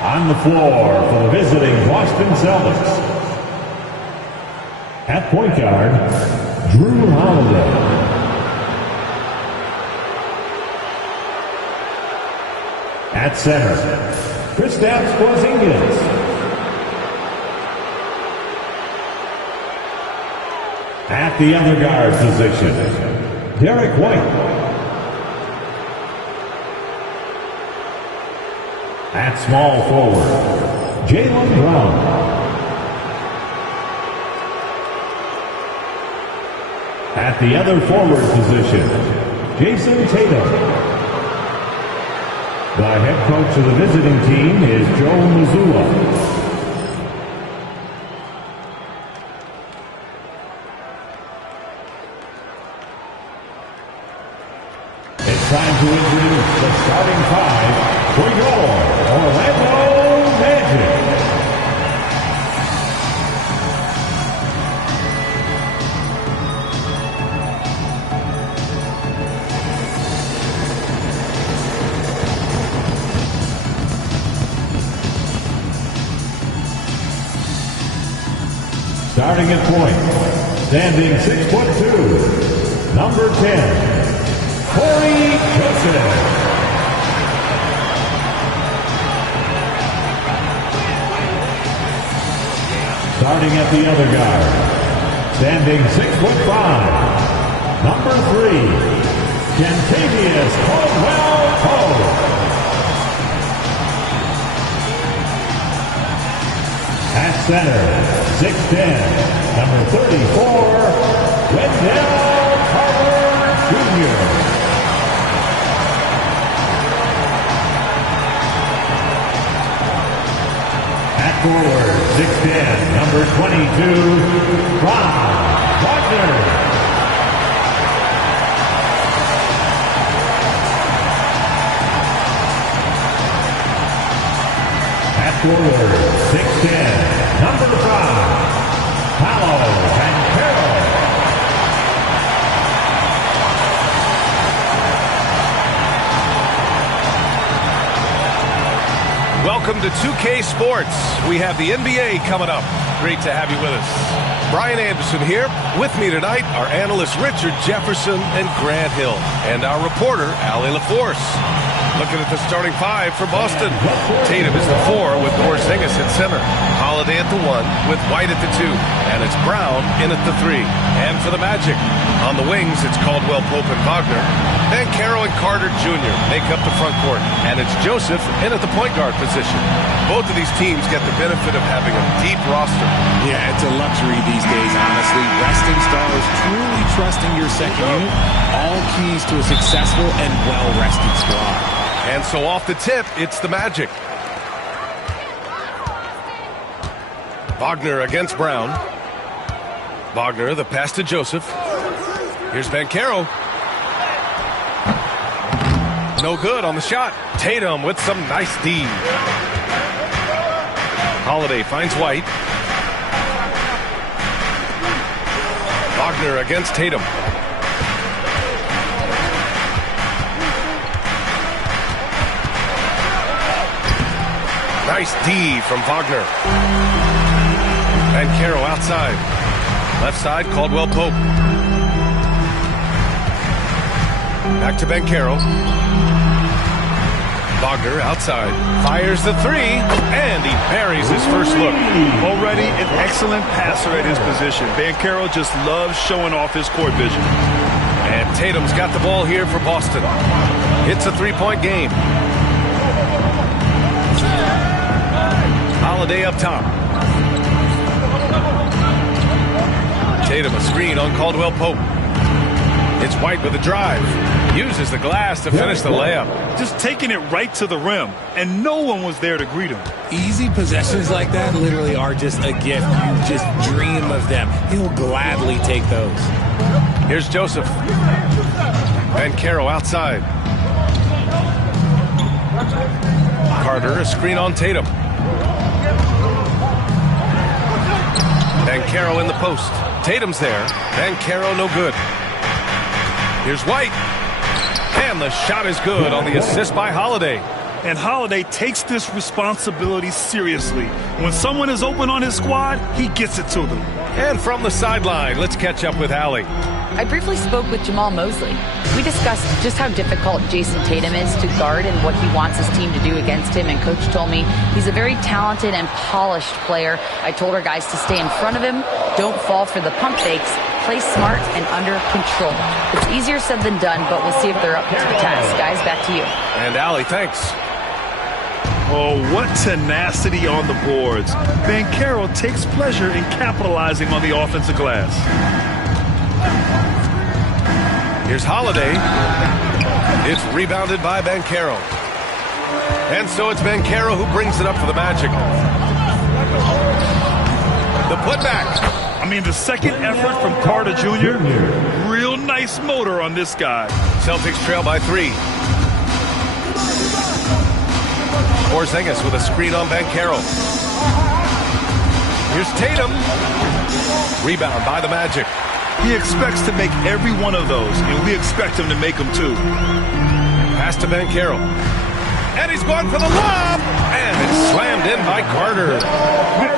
On the floor for the visiting Boston Celtics. At point guard, Drew Holiday. At center, Kristaps Porzingis. At the other guard position, Derek White. At small forward, Jaylen Brown. At the other forward position, Jason Tatum. The head coach of the visiting team is Joe Mazzulla. It's time to introduce the starting five for your Orlando Magic. Starting at point, standing 6'2", number 10, Corey Joseph. Starting at the other guard, standing 6'5", number 3, Kentavious Caldwell-Pope. At center, 6'10", number 34, Wendell Carter Jr. At forward, 6'10", number 22, Ron Wagner. At forward, 6'10", number 5, Paolo Banchero. Welcome to 2K Sports. We have the NBA coming up. Great to have you with us. Brian Anderson here. With me tonight are analysts Richard Jefferson and Grant Hill, and our reporter, Allie LaForce. Looking at the starting five for Boston. Tatum is the 4 with Porzingis at center. Holiday at the 1 with White at the 2. And it's Brown in at the 3. And for the Magic, on the wings, it's Caldwell-Pope and Wagner. Banchero and Carter Jr. make up the front court. And it's Joseph in at the point guard position. Both of these teams get the benefit of having a deep roster. Yeah, it's a luxury these days, honestly. Resting stars, truly trusting your second unit, all keys to a successful and well-rested squad. And so off the tip, it's the Magic. Wagner against Brown. Wagner, the pass to Joseph. Here's Banchero. No good on the shot. Tatum with some nice D. Holiday finds White. Wagner against Tatum. Nice D from Wagner. Banchero outside. Left side, Caldwell-Pope. Back to Banchero. Wagner outside. Fires the 3, and he buries his first look. Already an excellent passer at his position. Banchero just loves showing off his court vision. And Tatum's got the ball here for Boston. It's a 3-point game. Holiday up top. Tatum a screen on Caldwell-Pope. It's White with a drive. Uses the glass to finish the layup. Just taking it right to the rim, and no one was there to greet him. Easy possessions like that literally are just a gift. You just dream of them. He'll gladly take those. Here's Joseph. Banchero outside. Carter a screen on Tatum. Banchero in the post. Tatum's there. Banchero no good. Here's White. And the shot is good on the assist by Holiday. And Holiday takes this responsibility seriously. When someone is open on his squad, he gets it to them. And from the sideline, let's catch up with Allie. I briefly spoke with Jamal Mosley. We discussed just how difficult Jason Tatum is to guard and what he wants his team to do against him, and Coach told me he's a very talented and polished player. I told our guys to stay in front of him, don't fall for the pump fakes, play smart and under control. It's easier said than done, but we'll see if they're up to the task. Guys, back to you. And Allie, thanks. Oh, what tenacity on the boards. Banchero takes pleasure in capitalizing on the offensive glass. Here's Holiday. It's rebounded by Banchero. And so it's Banchero who brings it up for the Magic. The putback. I mean, the second effort from Carter Jr., real nice motor on this guy. Celtics trail by 3. Porzingis with a screen on Banchero. Here's Tatum. Rebound by the Magic. He expects to make every one of those, and we expect him to make them too. Pass to Banchero. And he's going for the lob. And it's slammed in by Carter.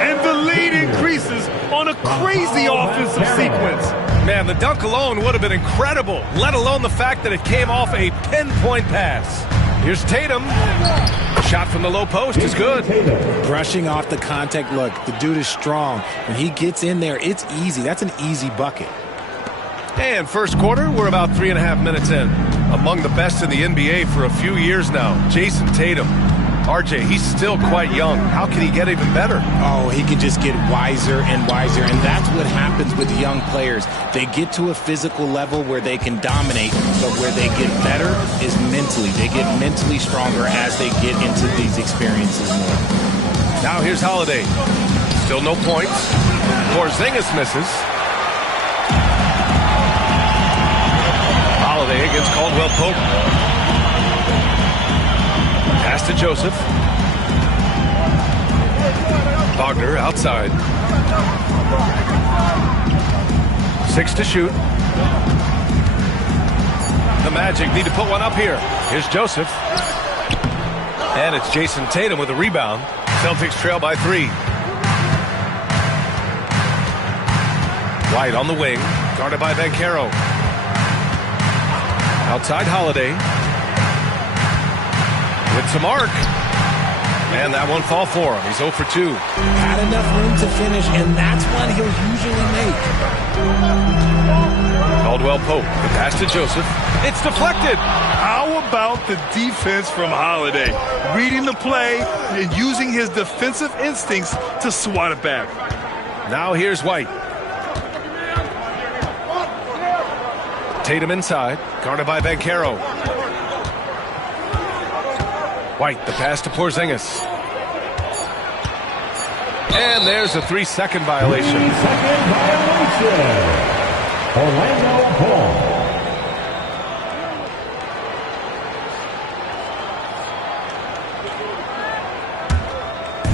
And the lead increases on a crazy offensive sequence. Man, the dunk alone would have been incredible, let alone the fact that it came off a pinpoint pass. Here's Tatum. Shot from the low post is good. Brushing off the contact. Look, the dude is strong. When he gets in there, it's easy. That's an easy bucket. And first quarter, we're about 3.5 minutes in. Among the best in the NBA for a few years now, Jason Tatum. RJ, he's still quite young. How can he get even better? Oh, he can just get wiser and wiser, and that's what happens with young players. They get to a physical level where they can dominate, but where they get better is mentally. They get mentally stronger as they get into these experiences more. Now here's Holiday. Still no points. Porzingis misses. Holiday against Caldwell Pope. Pass to Joseph. Wagner outside. 6 to shoot. The Magic need to put one up here. Here's Joseph. And it's Jason Tatum with a rebound. Celtics trail by 3. White on the wing. Guarded by Banchero. Outside Holiday. With some arc. And that one fall for him. He's 0 for 2. Had enough room to finish, and that's one he'll usually make. Caldwell Pope. The pass to Joseph. It's deflected. How about the defense from Holiday? Reading the play and using his defensive instincts to swat it back. Now here's White. Tatum inside. Guarded by Banchero. White, the pass to Porzingis. And there's a 3-second violation. 3-second violation. Orlando Hall.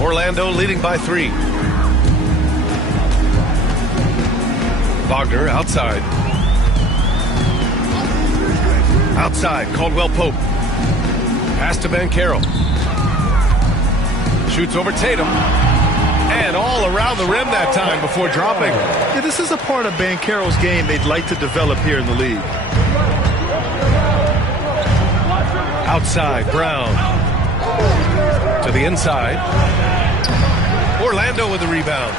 Orlando leading by 3. Wagner outside. Outside, Caldwell Pope. Pass to Banchero. Shoots over Tatum. And all around the rim that time before dropping. Yeah, this is a part of Banchero's game they'd like to develop here in the league. Outside, Brown. To the inside. Orlando with the rebound.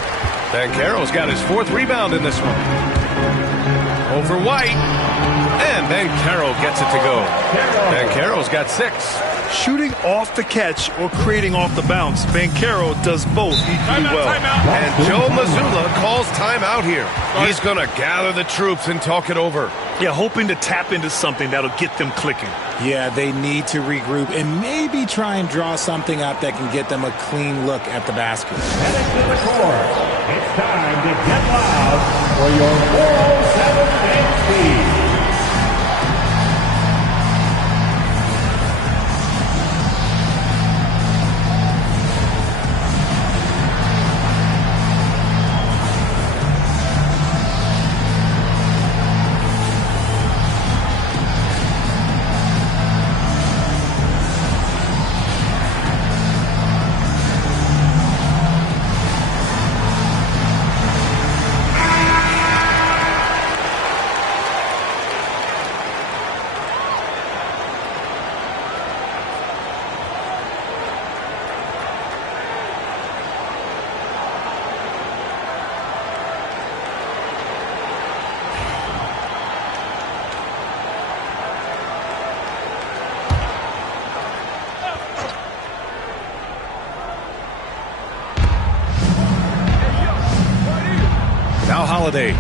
Banchero's got his 4th rebound in this one. Over White. And Banchero gets it to go. Banchero's got 6. Shooting off the catch or creating off the bounce, Banchero does both equally well. And Joe Mazzulla calls timeout here. He's going to gather the troops and talk it over. Yeah, hoping to tap into something that'll get them clicking. Yeah, they need to regroup and maybe try and draw something up that can get them a clean look at the basket. Heading to the court. It's time to get loud for your 407 XP. Holiday.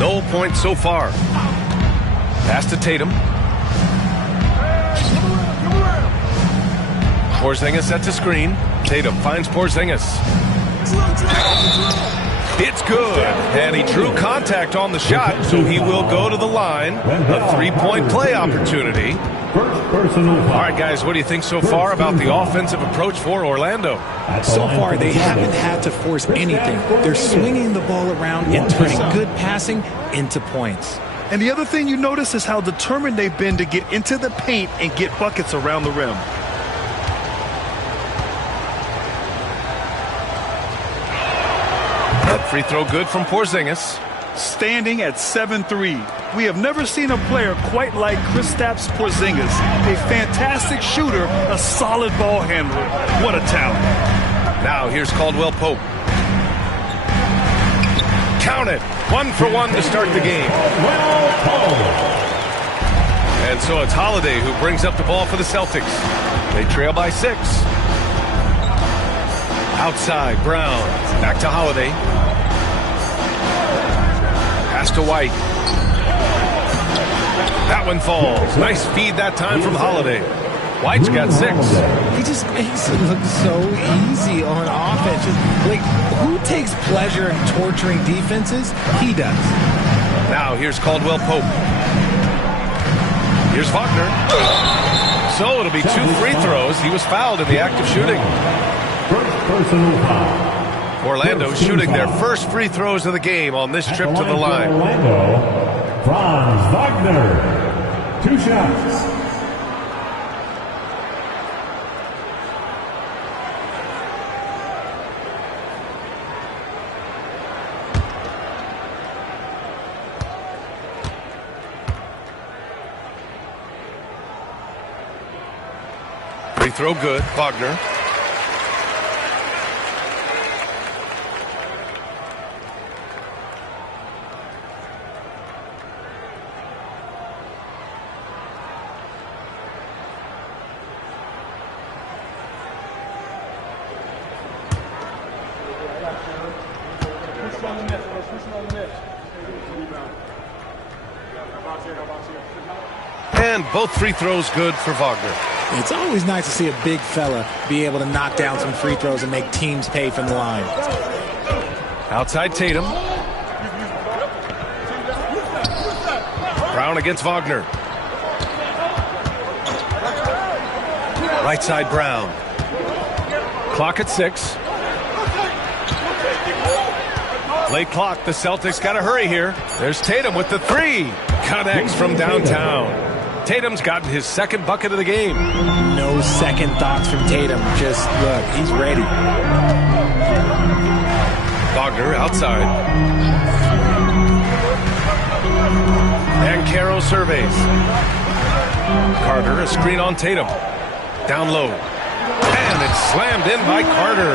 No points so far. Pass to Tatum. Porzingis sets a screen. Tatum finds Porzingis. It's good. And he drew contact on the shot, so he will go to the line. A three-point play opportunity. All right, guys, what do you think so far about the offensive approach for Orlando? So far, they haven't had to force anything. They're swinging the ball around and turning good passing into points. And the other thing you notice is how determined they've been to get into the paint and get buckets around the rim. That free throw good from Porzingis. Standing at 7-3. We have never seen a player quite like Kristaps Porzingis. A fantastic shooter, a solid ball handler. What a talent. Now here's Caldwell Pope. Count it. 1 for 1 to start the game. And so it's Holiday who brings up the ball for the Celtics. They trail by 6. Outside, Brown. Back to Holiday. Pass to White. That one falls. Nice feed that time from Holiday. White's got 6. He just makes it look so easy on offense. Like, who takes pleasure in torturing defenses? He does. Now here's Caldwell Pope. Here's Wagner. So it'll be 2 free throws. He was fouled in the act of shooting. Personal foul. Orlando shooting their first free throws of the game on this trip to the line. Orlando, Franz Wagner. 2 shots. Free throw good, Wagner. And both free throws good for Wagner. It's always nice to see a big fella be able to knock down some free throws and make teams pay from the line. Outside Tatum. Brown against Wagner. Right side Brown. Clock at 6. Late clock. The Celtics got to hurry here. There's Tatum with the 3. Connects from downtown. Tatum's gotten his second bucket of the game. No second thoughts from Tatum. Just look, he's ready. Wagner outside. And Caro surveys. Carter, a screen on Tatum. Down low. And it's slammed in by Carter.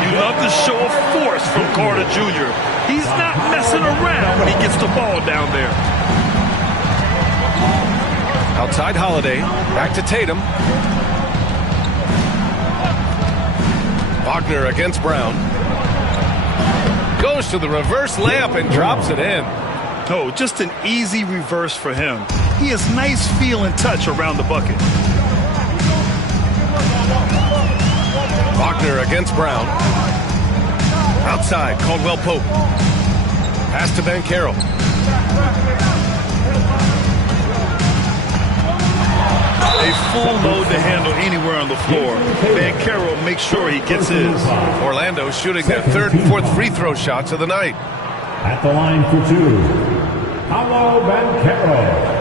You love the show of force from Carter Jr. He's not messing around when he gets the ball down there. Outside Holiday. Back to Tatum. Wagner against Brown. Goes to the reverse layup and drops it in. Oh, just an easy reverse for him. He has nice feel and touch around the bucket. Wagner against Brown. Outside, Caldwell Pope. Pass to Banchero. A full load to handle anywhere on the floor. Banchero makes sure he gets his. Orlando shooting their 3rd and 4th free throw shots of the night. At the line for 2, Paolo Banchero.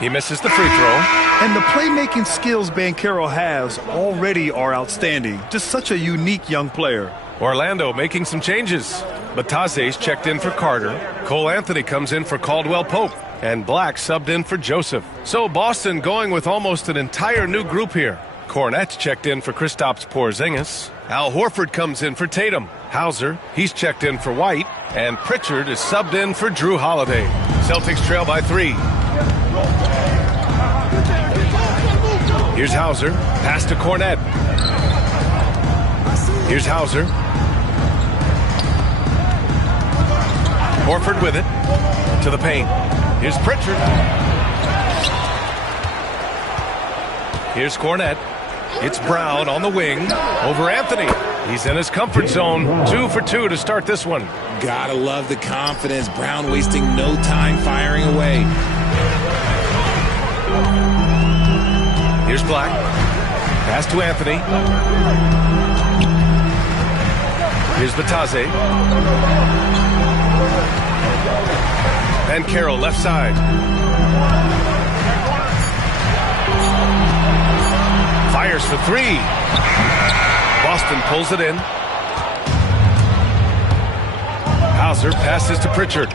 He misses the free throw. And the playmaking skills Banchero has already are outstanding. Just such a unique young player. Orlando making some changes. Batase's checked in for Carter. Cole Anthony comes in for Caldwell Pope. And Black subbed in for Joseph. So Boston going with almost an entire new group here. Cornette's checked in for Kristaps Porzingis. Al Horford comes in for Tatum. Hauser, he's checked in for White. And Pritchard is subbed in for Drew Holiday. Celtics trail by 3. Here's Hauser. Pass to Cornette. Here's Hauser. Horford with it. To the paint. Here's Pritchard. Here's Cornette. It's Brown on the wing over Anthony. He's in his comfort zone. 2 for 2 to start this one. Gotta love the confidence. Brown wasting no time firing away. Here's Black. Pass to Anthony. Here's Batase. And Carroll left side. Fires for 3. Boston pulls it in. Hauser passes to Pritchard.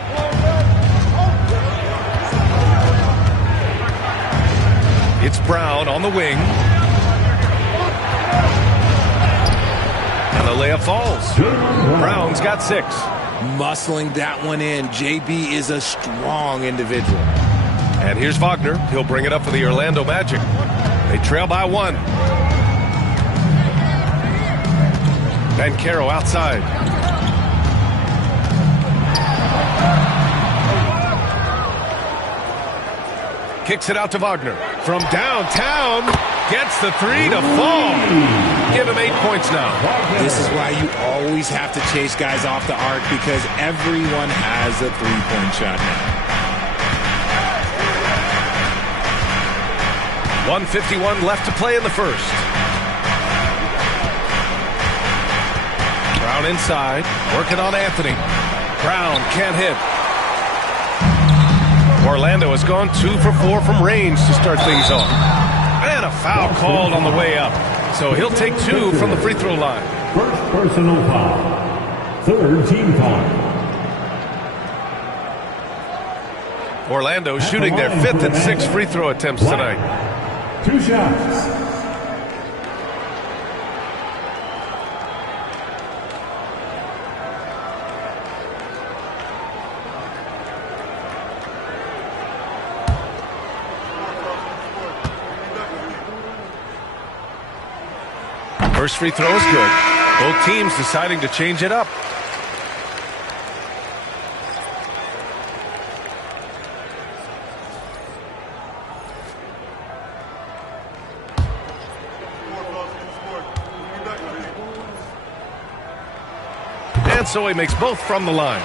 It's Brown on the wing. And the layup falls. Brown's got 6. Muscling that one in. JB is a strong individual. And here's Wagner. He'll bring it up for the Orlando Magic. They trail by 1. Banchero outside. Kicks it out to Wagner. From downtown, gets the 3 to fall. Give him 8 points now. This is why you always have to chase guys off the arc, because everyone has a 3-point shot now. 1:51 left to play in the first. Brown inside, working on Anthony. Brown can't hit. Orlando has gone 2 for 4 from range to start things off. And a foul called on the way up. So he'll take 2 from the free throw line. First personal foul. 3rd team foul. Orlando shooting their 5th and 6th free throw attempts tonight. 2 shots. First free throw is good. Both teams deciding to change it up. And so he makes both from the line.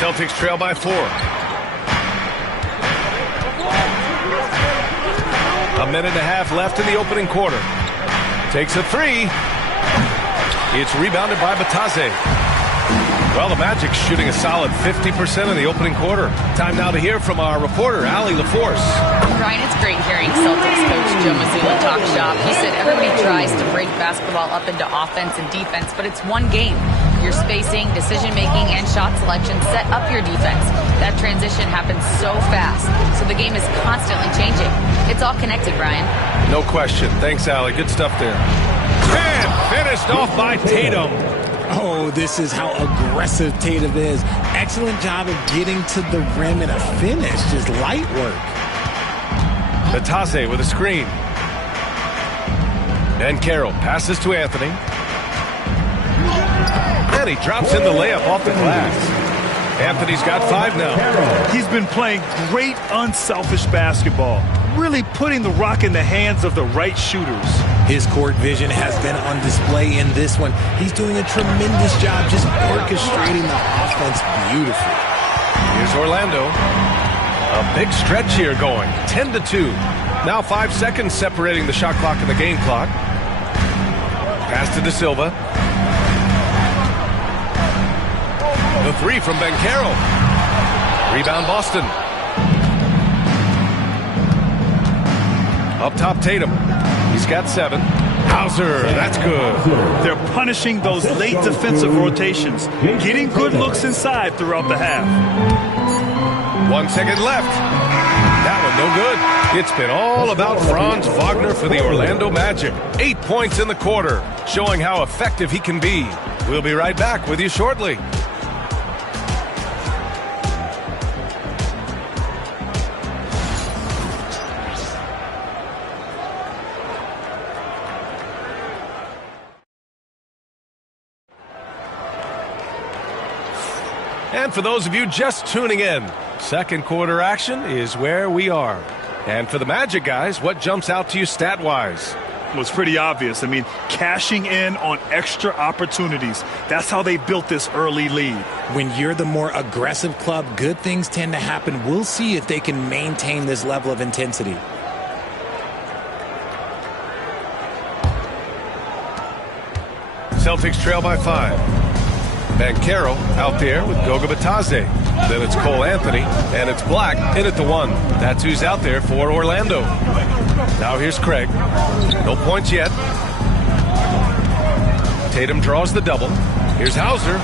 Celtics trail by 4. A minute and a half left in the opening quarter. Takes a 3. It's rebounded by Batase. Well, the Magic's shooting a solid 50% in the opening quarter. Time now to hear from our reporter, Allie LaForce. Brian, it's great hearing Celtics coach Joe Mazzulla talk shop. He said everybody tries to break basketball up into offense and defense, but it's one game. Your spacing, decision-making, and shot selection set up your defense. That transition happens so fast, so the game is constantly changing. It's all connected, Brian. No question. Thanks, Allie. Good stuff there. And finished off by Tatum. Oh, this is how aggressive Tatum is. Excellent job of getting to the rim and a finish. Just light work. Batase with a screen. And Carroll passes to Anthony. And he drops in the layup off the glass. Anthony's got 5 now. He's been playing great unselfish basketball, really putting the rock in the hands of the right shooters. His court vision has been on display in this one. He's doing a tremendous job just orchestrating the offense beautifully. Here's Orlando. A big stretch here going. 10-2. Now 5 seconds separating the shot clock and the game clock. Pass to De Silva. The 3 from Banchero. Rebound Boston. Up top Tatum. He's got 7. Hauser, that's good. They're punishing those late defensive rotations, getting good looks inside throughout the half. 1 second left. That one no good. It's been all about Franz Wagner for the Orlando Magic. 8 points in the quarter, showing how effective he can be. We'll be right back with you shortly. And for those of you just tuning in, second quarter action is where we are. And for the Magic guys, what jumps out to you stat-wise? Well, it's pretty obvious. I mean, cashing in on extra opportunities. That's how they built this early lead. When you're the more aggressive club, good things tend to happen. We'll see if they can maintain this level of intensity. Celtics trail by 5. Banchero out there with Goga Bitadze. Then it's Cole Anthony, and it's Black in at the 1. That's who's out there for Orlando. Now here's Craig. No points yet. Tatum draws the double. Here's Hauser.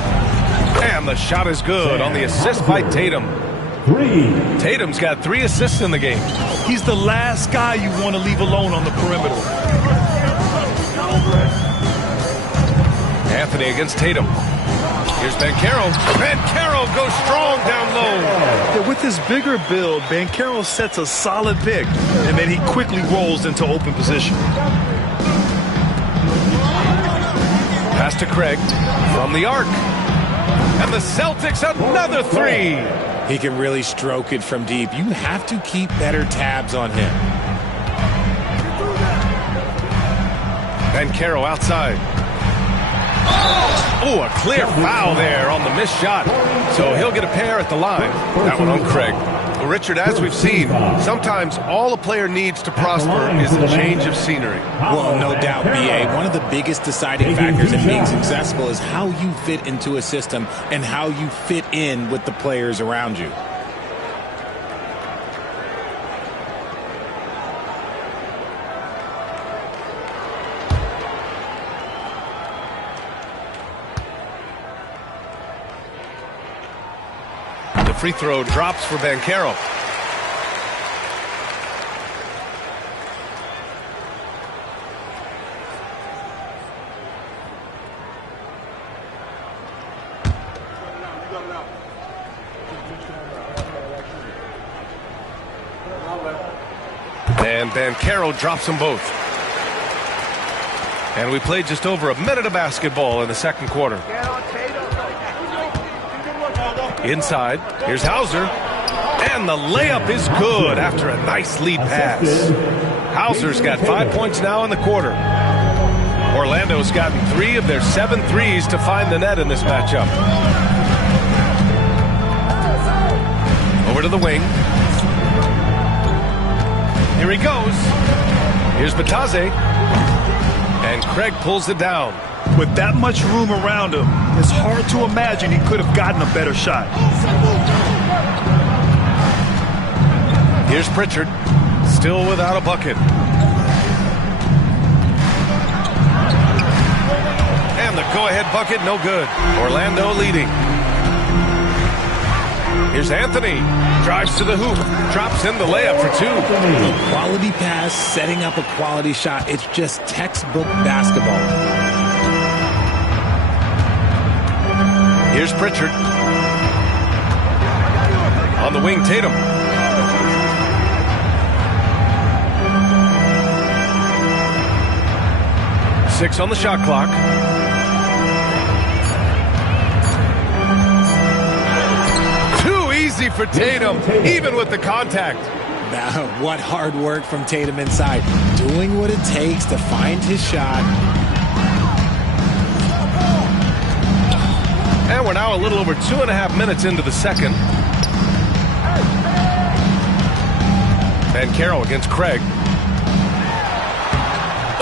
And the shot is good on the assist by Tatum. 3. Tatum's got 3 assists in the game. He's the last guy you want to leave alone on the perimeter. Anthony against Tatum. Here's Banchero. Banchero goes strong down low. Yeah, with his bigger build, Banchero sets a solid pick, and then he quickly rolls into open position. Pass to Craig from the arc. And the Celtics another 3. He can really stroke it from deep. You have to keep better tabs on him. Banchero outside. Oh, a clear foul there on the missed shot. So he'll get a pair at the line. That one on Craig. Well, Richard, as we've seen, sometimes all a player needs to prosper is a change of scenery. Well, no doubt, B.A. One of the biggest deciding factors in being successful is how you fit into a system and how you fit in with the players around you. Free throw drops for Banchero. And Banchero drops them both. And we played just over a minute of basketball in the second quarter. Inside, here's Hauser, and the layup is good after a nice lead pass. Hauser's got 5 points now in the quarter. Orlando's gotten 3 of their 7 threes to find the net in this matchup. Over to the wing. Here he goes. Here's Bitadze, and Craig pulls it down. With that much room around him, it's hard to imagine he could have gotten a better shot. Here's Pritchard, still without a bucket. And the go-ahead bucket, no good. Orlando leading. Here's Anthony, drives to the hoop, drops in the layup for 2. A quality pass, setting up a quality shot. It's just textbook basketball. Here's Pritchard. On the wing, Tatum. Six on the shot clock. Too easy for Tatum, even with the contact. Now, what hard work from Tatum inside. Doing what it takes to find his shot. And we're now a little over 2.5 minutes into the second. Banchero against Craig.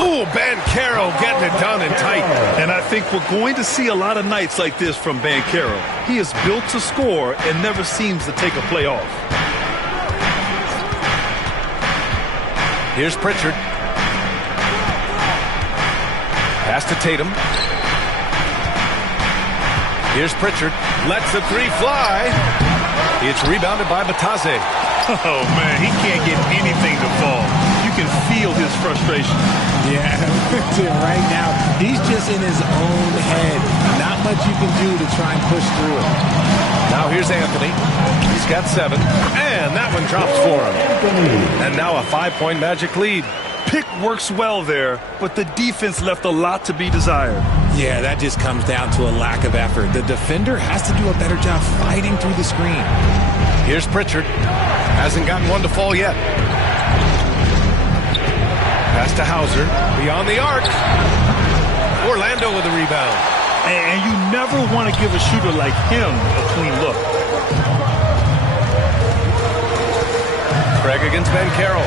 Ooh, Banchero getting it done and tight. And I think we're going to see a lot of nights like this from Banchero. He is built to score and never seems to take a play off. Here's Pritchard. Pass to Tatum. Here's Pritchard. Lets the 3 fly. It's rebounded by Bitadze. Oh, man, he can't get anything to fall. You can feel his frustration. Yeah, right now, he's just in his own head. Not much you can do to try and push through it. Now here's Anthony. He's got 7, and that one drops for him. And now a 5-point Magic lead. Pick works well there, but the defense left a lot to be desired. Yeah, that just comes down to a lack of effort. The defender has to do a better job fighting through the screen. Here's Pritchard. Hasn't gotten one to fall yet. Pass to Hauser. Beyond the arc. Orlando with the rebound. And you never want to give a shooter like him a clean look. Craig against Banchero.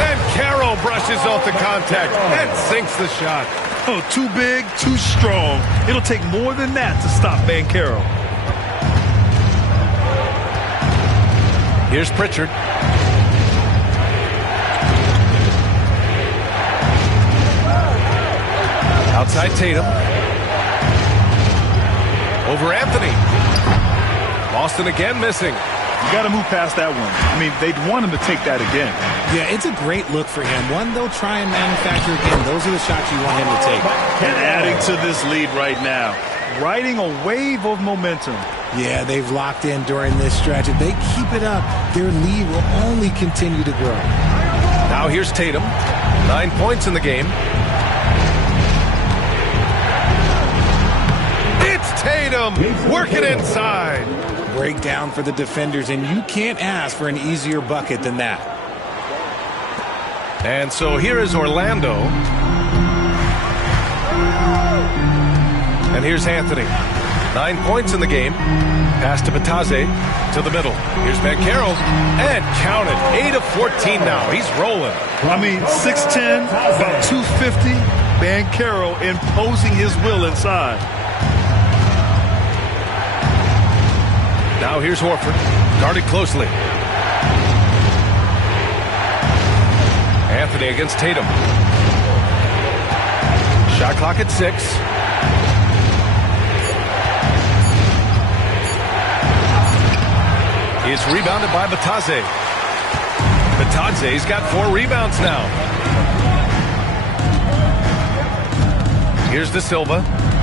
Banchero brushes off the contact and sinks the shot. Oh, too big, too strong. It'll take more than that to stop Banchero. Here's Pritchard. Outside Tatum. Over Anthony. Boston again missing. You got to move past that one. I mean, they'd want him to take that again. Yeah, it's a great look for him. One they'll try and manufacture again. Those are the shots you want him to take. And adding to this lead right now. Riding a wave of momentum. Yeah, they've locked in during this stretch. If they keep it up, their lead will only continue to grow. Now here's Tatum. 9 points in the game. It's Tatum working inside. Breakdown for the defenders, and you can't ask for an easier bucket than that. And so here is Orlando. And here's Anthony. 9 points in the game. Pass to Batase to the middle. Here's Banchero. And counted. 8 of 14 now. He's rolling. I mean, 6'10", about 250. Banchero imposing his will inside. Now here's Horford. Guarded closely. Anthony against Tatum. Shot clock at 6. He's rebounded by Batase. Batase's got 4 rebounds now. Here's De Silva.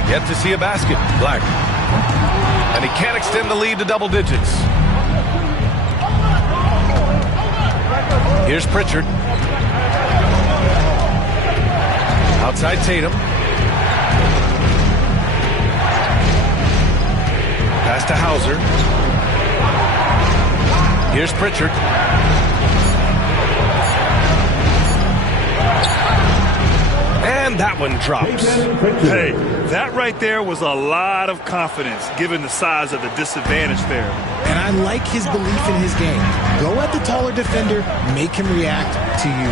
Yet to see a basket. Black. And he can't extend the lead to double digits. Here's Pritchard. Outside Tatum. Pass to Hauser. Here's Pritchard. And that one drops. Hey, that right there was a lot of confidence given the size of the disadvantage there. And I like his belief in his game. Go at the taller defender, make him react to you.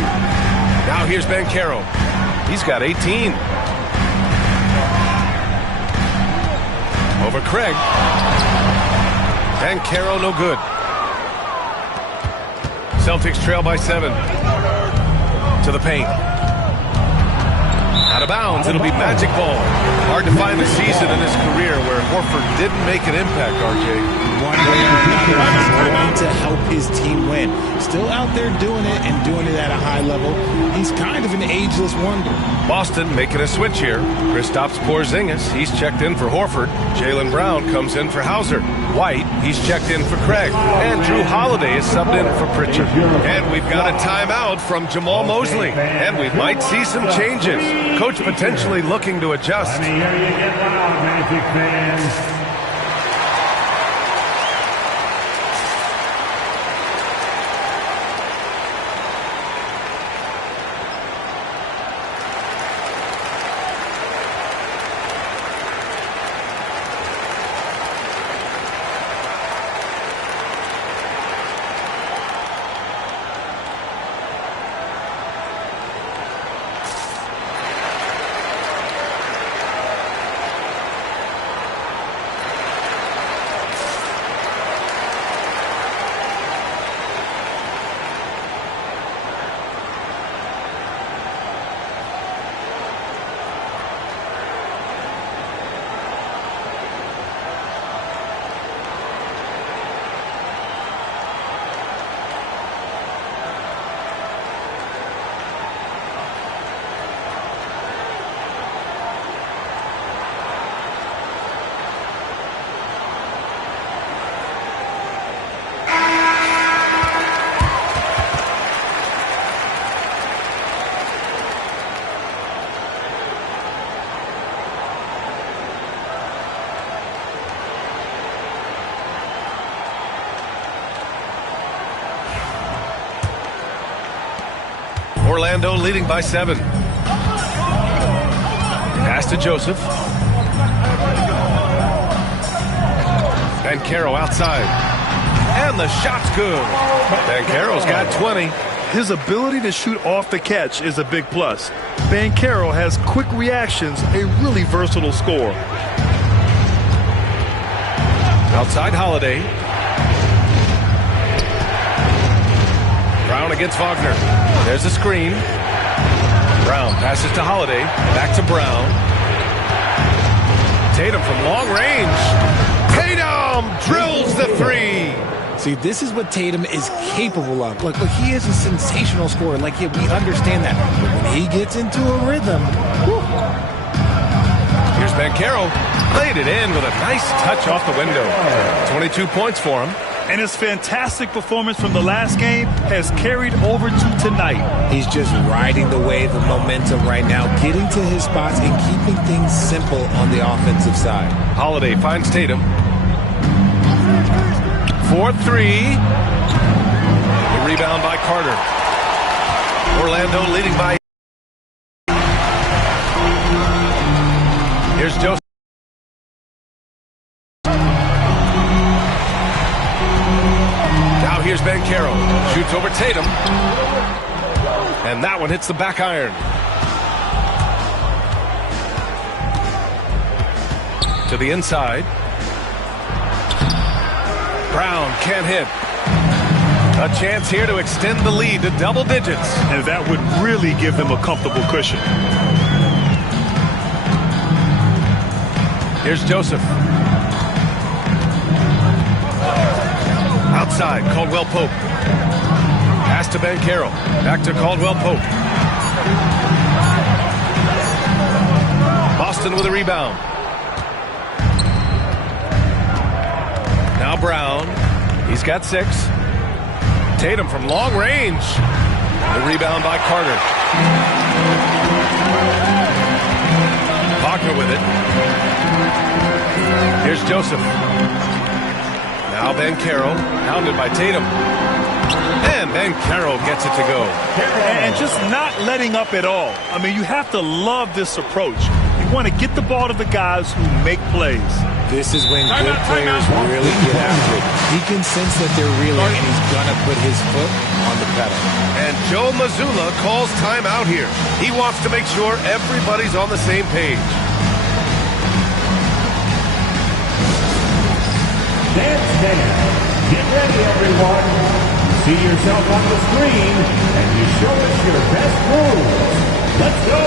Now here's Banchero. He's got 18. Over Craig. Banchero no good. Celtics trail by 7. To the paint. Out of bounds, it'll be Magic Ball. Hard to find a season in his career where Horford didn't make an impact, RJ. One way or another, he's going to help his team win. Still out there doing it and doing it at a high level. He's kind of an ageless wonder. Boston making a switch here. Kristaps Porzingis, he's checked in for Horford. Jaylen Brown comes in for Hauser. White, he's checked in for Craig. And Drew Holiday is subbed in for Pritchard. And we've got a timeout from Jamal Mosley. And we might see some changes. Coach potentially looking to adjust. Let me hear you get loud, Magic fans. Orlando leading by 7. Pass to Joseph. Banchero outside. And the shot's good. Banchero's got 20. His ability to shoot off the catch is a big plus. Banchero has quick reactions, a really versatile scorer. Outside Holiday. Brown against Wagner. There's a screen. Brown passes to Holiday. Back to Brown. Tatum from long range. Tatum drills the 3. See, this is what Tatum is capable of. Look, he is a sensational scorer. Like, yeah, we understand that. But when he gets into a rhythm, whew. Here's Banchero. Played it in with a nice touch off the window. 22 points for him. And his fantastic performance from the last game has carried over to tonight. He's just riding the wave of momentum right now, getting to his spots and keeping things simple on the offensive side. Holiday finds Tatum. 4-3. The rebound by Carter. Orlando leading by. Here's Joseph. Now here's Banchero. Shoots over Tatum. And that one hits the back iron. To the inside. Brown can't hit. A chance here to extend the lead to double digits. And that would really give them a comfortable cushion. Here's Joseph. Outside, Caldwell Pope. Pass to Banchero. Back to Caldwell Pope. Boston with a rebound. Now Brown. He's got 6. Tatum from long range. The rebound by Carter. Wagner with it. Here's Joseph. Now Banchero, hounded by Tatum. And Banchero gets it to go. And just not letting up at all. I mean, you have to love this approach. You want to get the ball to the guys who make plays. This is when good players really get after it. He can sense that they're reeling, and he's going to put his foot on the pedal. And Joe Mazzulla calls timeout here. He wants to make sure everybody's on the same page. Dance. Get ready, everyone. See yourself on the screen, and you show us your best moves. Let's go.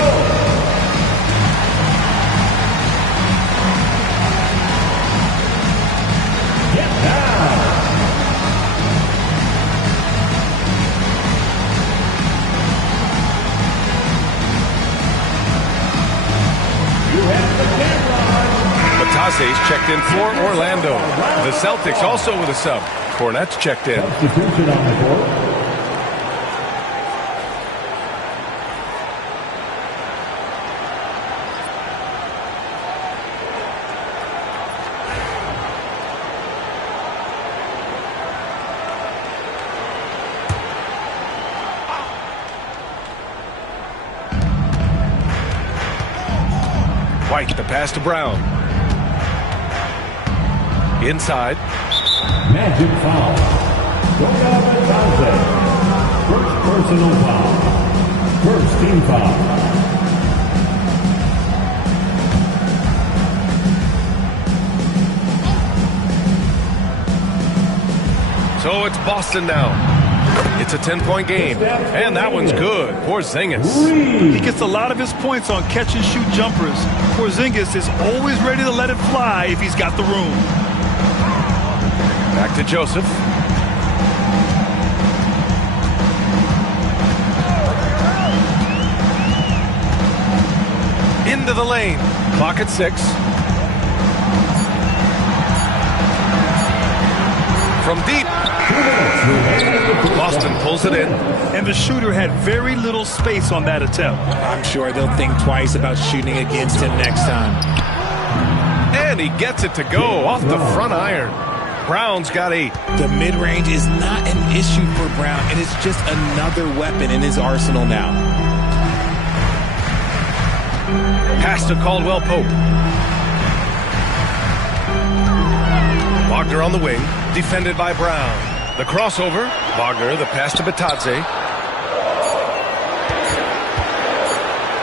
Get down. You have the camera on. Batase's checked in for Orlando. The Celtics also with a sub. Cornette's checked in. Substitution on the board. White, the pass to Brown. Inside. Magic foul. First personal foul. First team foul. So it's Boston now. It's a 10-point game. And that one's good. Porzingis. He gets a lot of his points on catch-and-shoot jumpers. Porzingis is always ready to let it fly if he's got the room. Back to Joseph. Into the lane. Clock at 6. From deep. Boston pulls it in. And the shooter had very little space on that attempt. I'm sure they'll think twice about shooting against him next time. And he gets it to go off the front iron. Brown's got 8. The mid-range is not an issue for Brown. It is just another weapon in his arsenal now. Pass to Caldwell-Pope. Wagner on the wing, defended by Brown. The crossover, Wagner, the pass to Batadze.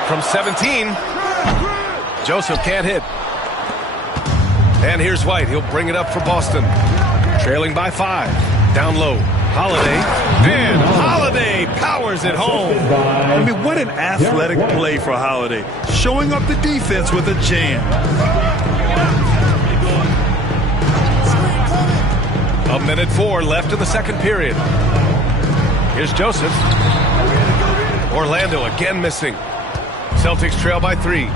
From 17, Joseph can't hit. And here's White. He'll bring it up for Boston. Trailing by 5. Down low. Holiday. And Holiday powers it home. I mean, what an athletic play for Holiday. Showing up the defense with a jam. A minute 4 left in the second period. Here's Joseph. Orlando again missing. Celtics trail by 3.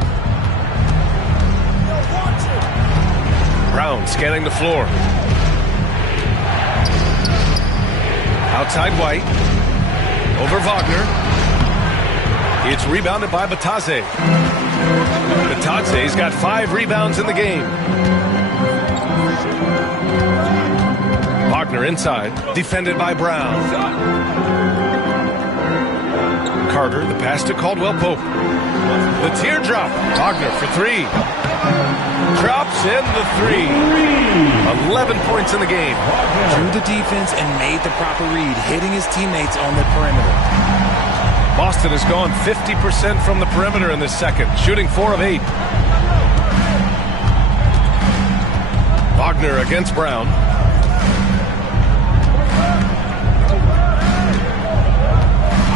Brown scanning the floor. Outside White. Over Wagner. It's rebounded by Batadze. Batadze's got 5 rebounds in the game. Wagner inside, defended by Brown. Carter, the pass to Caldwell-Pope. The teardrop. Wagner for 3. Drops in the 3. 11 points in the game. Drew the defense and made the proper read, hitting his teammates on the perimeter. Boston has gone 50% from the perimeter in this second, shooting 4 of 8. Wagner against Brown.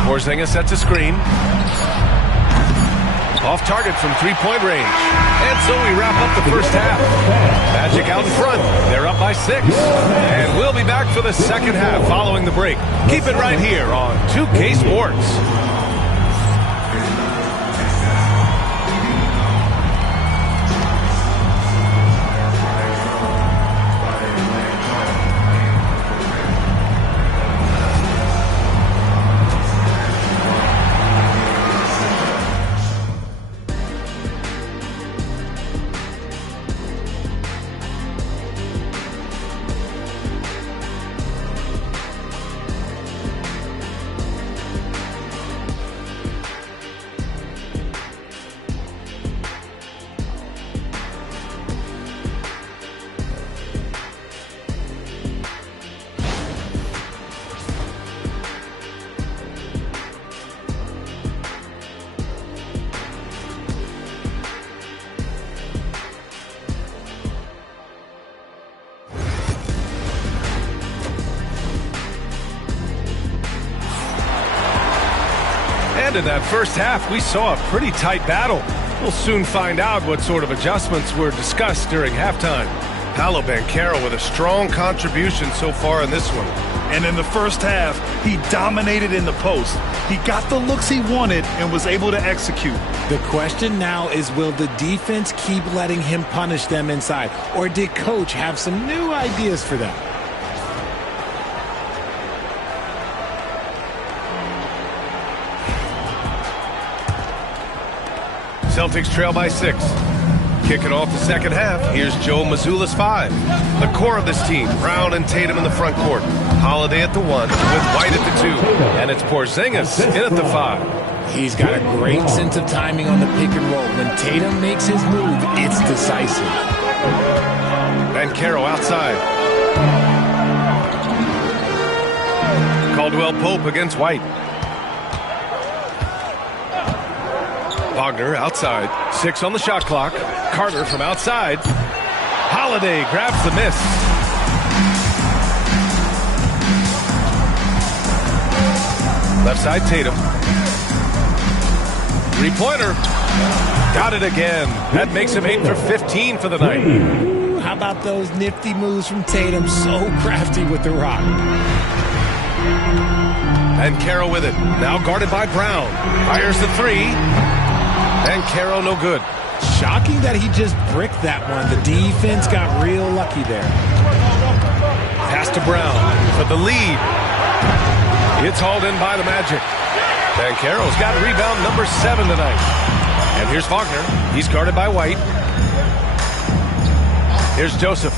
Porzingis sets a screen. Off target from 3-point range. And so we wrap up the first half. Magic out in front. They're up by 6. And we'll be back for the second half following the break. Keep it right here on 2K Sports. In that first half, we saw a pretty tight battle. We'll soon find out what sort of adjustments were discussed during halftime. Paolo Banchero with a strong contribution so far in this one. And in the first half, he dominated in the post. He got the looks he wanted and was able to execute. The question now is, will the defense keep letting him punish them inside? Or did Coach have some new ideas for them? Celtics trail by 6. Kicking off the second half, here's Joe Mazzulla's 5. The core of this team, Brown and Tatum in the front court. Holiday at the 1, with White at the 2. And it's Porzingis in at the 5. He's got a great sense of timing on the pick and roll. When Tatum makes his move, it's decisive. Banchero outside. Caldwell-Pope against White. Wagner outside. 6 on the shot clock. Carter from outside. Holiday grabs the miss. Left side Tatum. 3-pointer. Got it again. That makes him 8 for 15 for the night. Ooh, how about those nifty moves from Tatum? So crafty with the rock. And Banchero with it. Now guarded by Brown. Fires the 3. Banchero no good. Shocking that he just bricked that one. The defense got real lucky there. Pass to Brown for the lead. It's hauled in by the Magic. Banchero's got rebound number 7 tonight. And here's Wagner. He's guarded by White. Here's Joseph.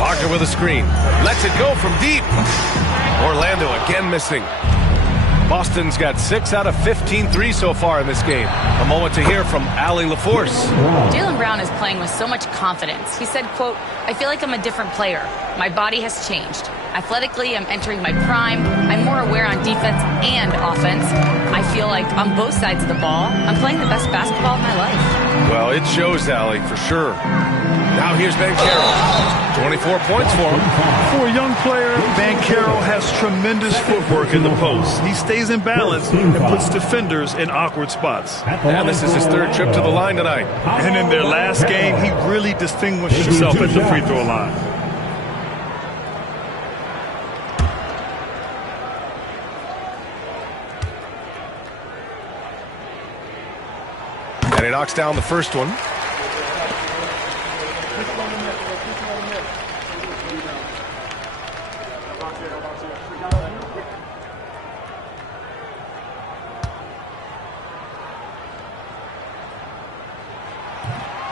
Wagner with a screen. Lets it go from deep. Orlando again missing. Boston's got 6 out of 15 threes so far in this game. A moment to hear from Allie LaForce. Jaylen Brown is playing with so much confidence. He said, quote, "I feel like I'm a different player. My body has changed. Athletically, I'm entering my prime. I'm more aware on defense and offense. I feel like on both sides of the ball, I'm playing the best basketball of my life." Well, it shows, Allie, for sure. Now here's Banchero. 24 points for him. For a young player, Banchero has tremendous footwork in the post. He stays in balance and puts defenders in awkward spots. And this is his 3rd trip to the line tonight. And in their last game, he really distinguished himself at the free throw line. And he knocks down the first one.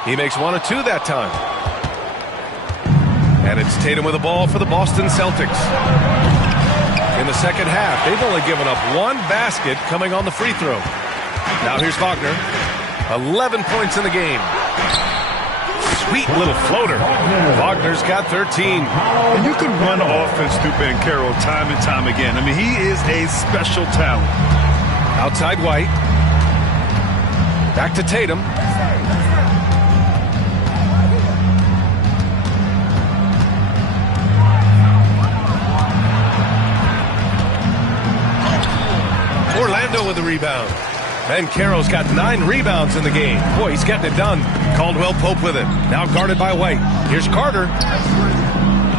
He makes 1 of 2 that time. And it's Tatum with the ball for the Boston Celtics. In the second half, they've only given up 1 basket coming on the free throw. Now here's Wagner. 11 points in the game. Sweet little floater. Wagner's got 13. And you can run offense through Banchero time and time again. I mean, he is a special talent. Outside White. Back to Tatum. Orlando with the rebound. Banchero's got 9 rebounds in the game. Boy, he's getting it done. Caldwell Pope with it. Now guarded by White. Here's Carter.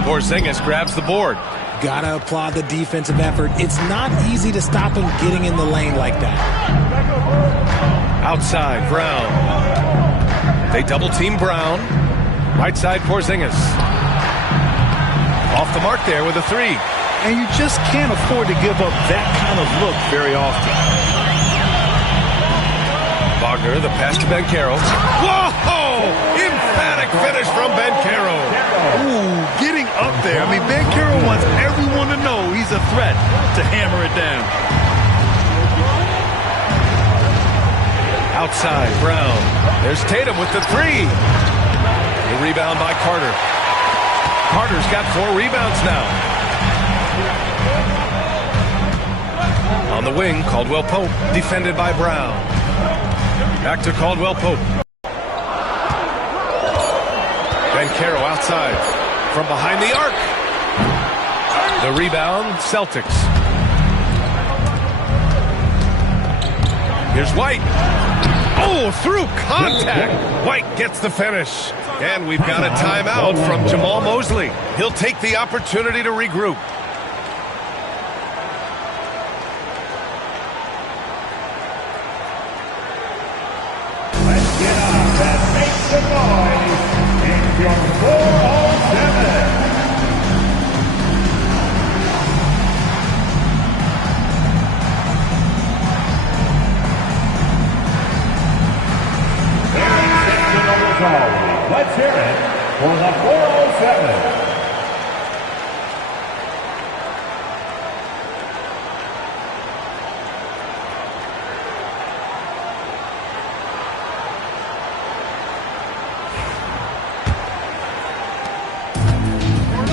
Porzingis grabs the board. Gotta applaud the defensive effort. It's not easy to stop him getting in the lane like that. Outside, Brown. They double-team Brown. Right side, Porzingis. Off the mark there with a 3. And you just can't afford to give up that kind of look very often. Wagner, the pass to Banchero. Whoa! Emphatic finish from Banchero. Ooh, getting up there. I mean, Banchero wants everyone to know he's a threat to hammer it down. Outside, Brown. There's Tatum with the 3. The rebound by Carter. Carter's got 4 rebounds now. On the wing, Caldwell Pope, defended by Brown. Back to Caldwell Pope. Banchero outside, from behind the arc. The rebound, Celtics. Here's White. Oh, through contact. White gets the finish. And we've got a timeout from Jamal Mosley. He'll take the opportunity to regroup. The noise in your 407. Very sensational as always. Let's hear it for the 407.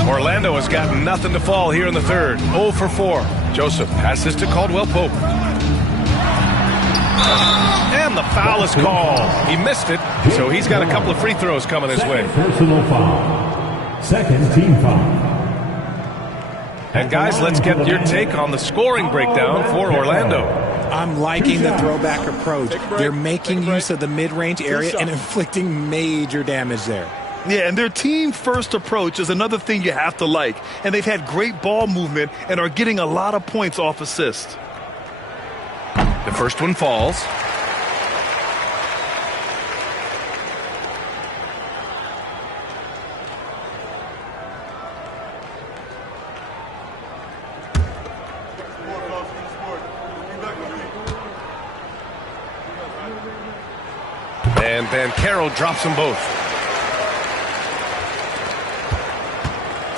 Orlando has got nothing to fall here in the third. 0 for 4. Joseph passes to Caldwell Pope. And the foul is called. He missed it, so he's got a couple of free throws coming his way. Personal foul. Second team foul. And guys, let's get your take on the scoring breakdown for Orlando. I'm liking the throwback approach. They're making use of the mid-range area and inflicting major damage there. Yeah, and their team-first approach is another thing you have to like. And they've had great ball movement and are getting a lot of points off assist. The first one falls. And Banchero drops them both.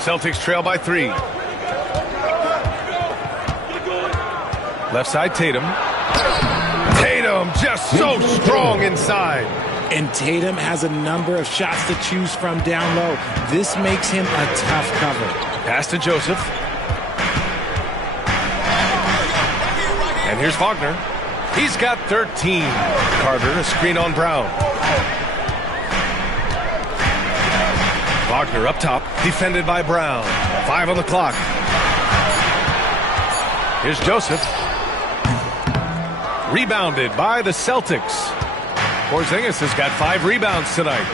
Celtics trail by 3. Left side, Tatum. Tatum just so strong inside. And Tatum has a number of shots to choose from down low. This makes him a tough cover. Pass to Joseph. And here's Wagner. He's got 13. Carter, a screen on Brown. Wagner up top, defended by Brown. 5 on the clock. Here's Joseph. Rebounded by the Celtics. Porzingis has got 5 rebounds tonight.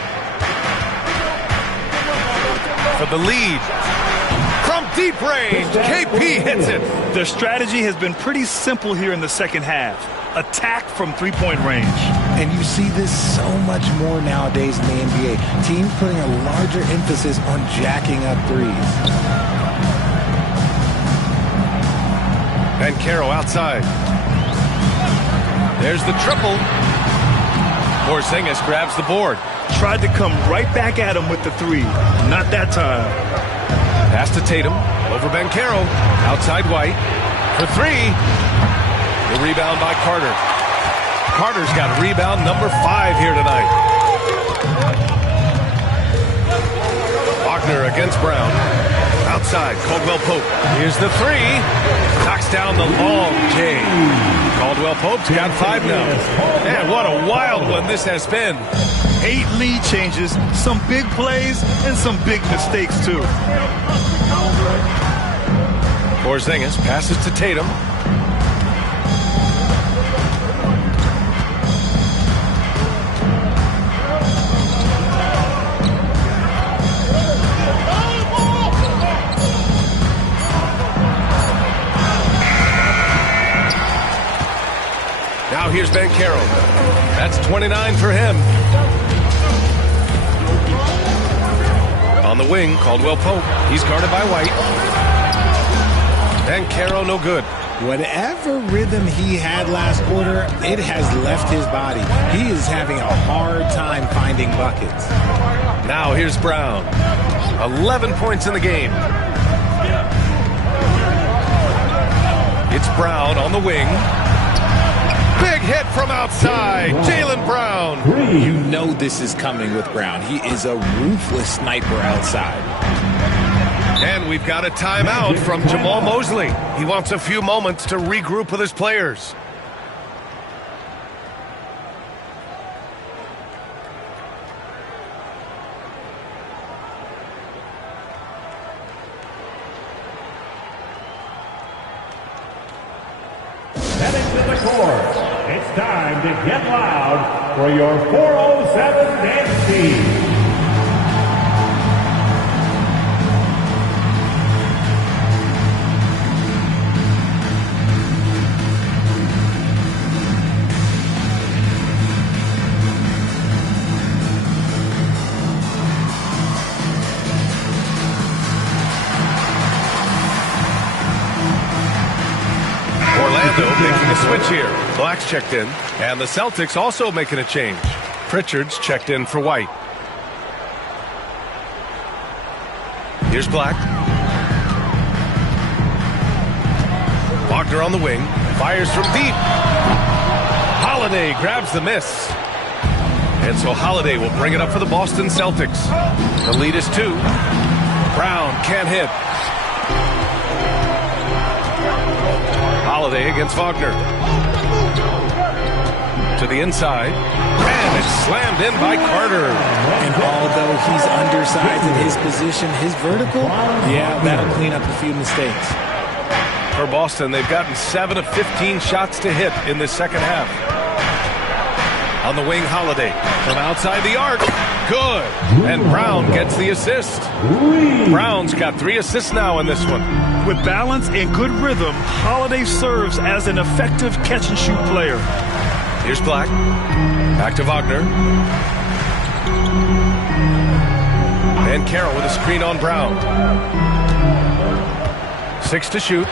For the lead. From deep range, KP hits it. Their strategy has been pretty simple here in the second half. Attack from three-point range. And you see this so much more nowadays in the NBA. Teams putting a larger emphasis on jacking up threes. Banchero outside. There's the triple. Porzingis grabs the board. Tried to come right back at him with the 3. Not that time. Pass to Tatum. Over Banchero. Outside White. For 3. The rebound by Carter. Carter's got rebound number 5 here tonight. Wagner against Brown. Outside, Caldwell Pope. Here's the 3. Knocks down the long J. Caldwell Pope's got 5 now. Man, what a wild one this has been. 8 lead changes, some big plays, and some big mistakes, too. Porzingis passes to Tatum. Now here's Banchero. That's 29 for him. On the wing, Caldwell Pope. He's guarded by White. Banchero no good. Whatever rhythm he had last quarter, it has left his body. He is having a hard time finding buckets. Now here's Brown. 11 points in the game. It's Brown on the wing. Big hit from outside. Jaylen Brown. You know this is coming with Brown. He is a ruthless sniper outside. And we've got a timeout from Jamal Mosley. He wants a few moments to regroup with his players. Heading to the court, it's time to get loud for your 407 dance team. Making a switch here. Black's checked in, and the Celtics also making a change. Pritchard's checked in for White. Here's Black. Wagner on the wing. Fires from deep. Holiday grabs the miss. And so Holiday will bring it up for the Boston Celtics. The lead is 2. Brown can't hit. Holiday against Wagner. To the inside. And it's slammed in by Carter. And although he's undersized in his position, his vertical, yeah, that'll clean up a few mistakes. For Boston, they've gotten 7 of 15 shots to hit in this second half. On the wing, Holiday. From outside the arc. Good. And Brown gets the assist. Brown's got 3 assists now in this one. With balance and good rhythm, Holiday serves as an effective catch-and-shoot player. Here's Black. Back to Wagner. And Carroll with a screen on Brown. 6 to shoot.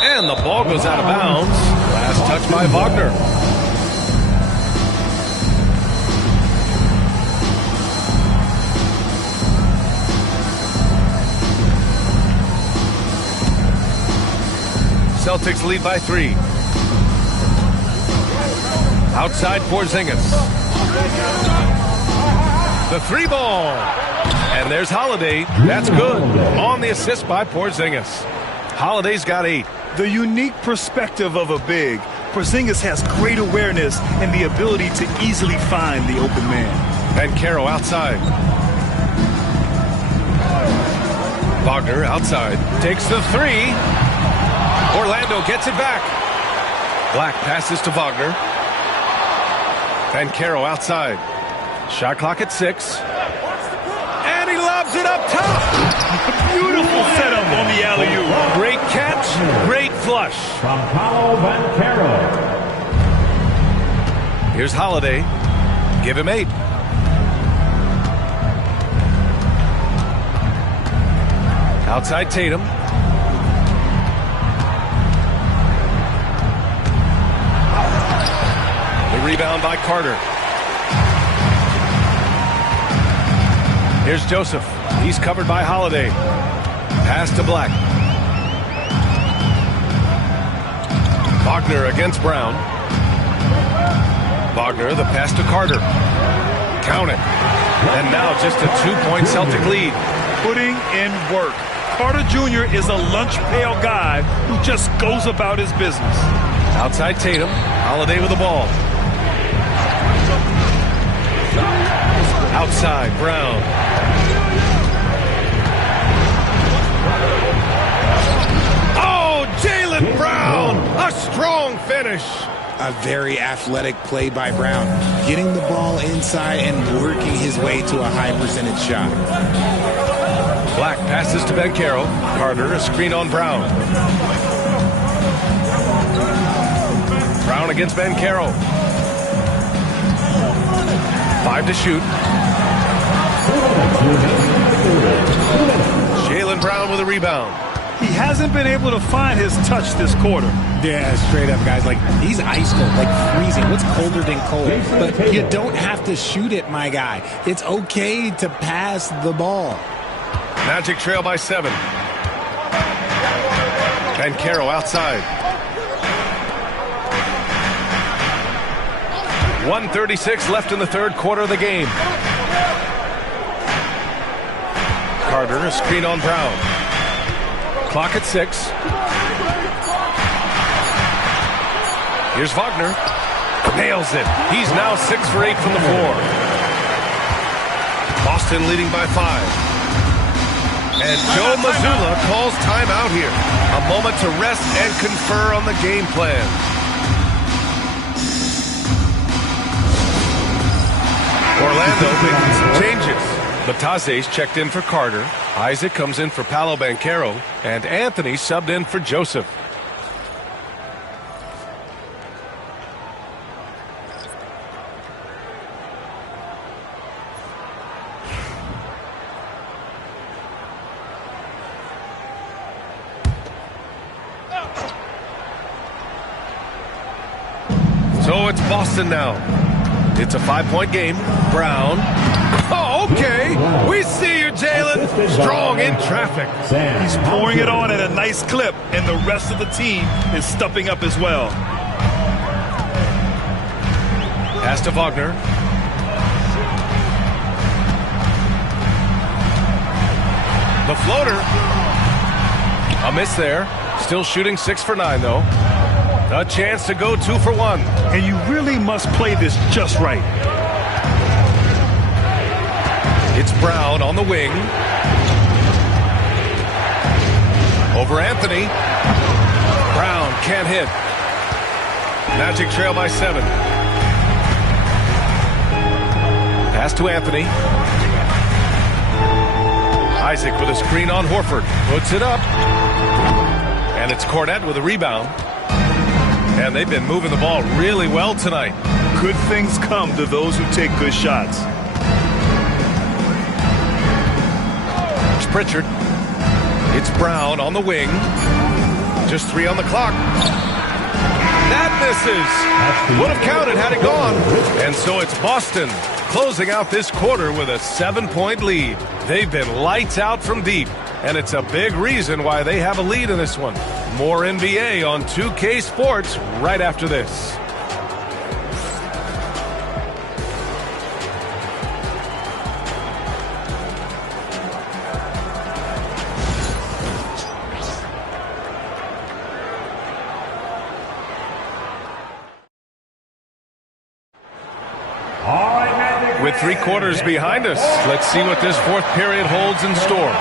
And the ball goes out of bounds. Last touch by Wagner. Celtics lead by 3. Outside Porzingis. The 3-ball. And there's Holiday. That's good. On the assist by Porzingis. Holiday's got 8. The unique perspective of a big. Porzingis has great awareness and the ability to easily find the open man. Banchero outside. Wagner outside. Takes the 3. Orlando gets it back. Black passes to Wagner. Banchero outside. Shot clock at 6. And he lobs it up top. Beautiful setup on the alley-oop. Great catch, great flush. From Paolo Banchero. Here's Holiday. Give him 8. Outside Tatum. The rebound by Carter. Here's Joseph. He's covered by Holiday. Pass to Black. Wagner against Brown. Wagner, the pass to Carter. Count it. And now just a 2-point Celtic lead. Putting in work. Carter Jr. is a lunch pail guy who just goes about his business. Outside Tatum. Holiday with the ball. Outside Brown. Oh, Jaylen Brown! A strong finish. A very athletic play by Brown. Getting the ball inside and working his way to a high percentage shot. Black passes to Banchero. Carter, a screen on Brown. Brown against Banchero. 5 to shoot. Jaylen Brown with a rebound. He hasn't been able to find his touch this quarter. Yeah, straight up, guys. Like, he's ice cold, like freezing. What's colder than cold? But you don't have to shoot it, my guy. It's okay to pass the ball. Magic trail by 7. Banchero outside. 1:36 left in the third quarter of the game. Carter, a screen on Brown. Clock at 6. Here's Wagner. Nails it. He's now 6 for 8 from the floor. Boston leading by 5. And Joe Mazzulla calls timeout here. A moment to rest and confer on the game plan. Orlando making some changes. Batase's checked in for Carter. Isaac comes in for Paolo Banchero. And Anthony subbed in for Joseph. So it's Boston now. It's a 5-point game. Brown. Oh, okay. We see you, Jaylen. Strong in traffic. He's pouring it on at a nice clip, and the rest of the team is stepping up as well. Pass to Wagner. The floater. A miss there. Still shooting 6 for 9, though. A chance to go 2 for 1. And you really must play this just right. It's Brown on the wing. Over Anthony. Brown can't hit. Magic trail by 7. Pass to Anthony. Isaac with a screen on Horford. Puts it up. And it's Cornette with a rebound. And they've been moving the ball really well tonight. Good things come to those who take good shots. It's Pritchard. It's Brown on the wing. Just 3 on the clock. That misses. Would have counted had it gone. And so it's Boston closing out this quarter with a 7-point lead. They've been lights out from deep. And it's a big reason why they have a lead in this one. More NBA on 2K Sports right after this. With 3 quarters behind us, let's see what this fourth period holds in store.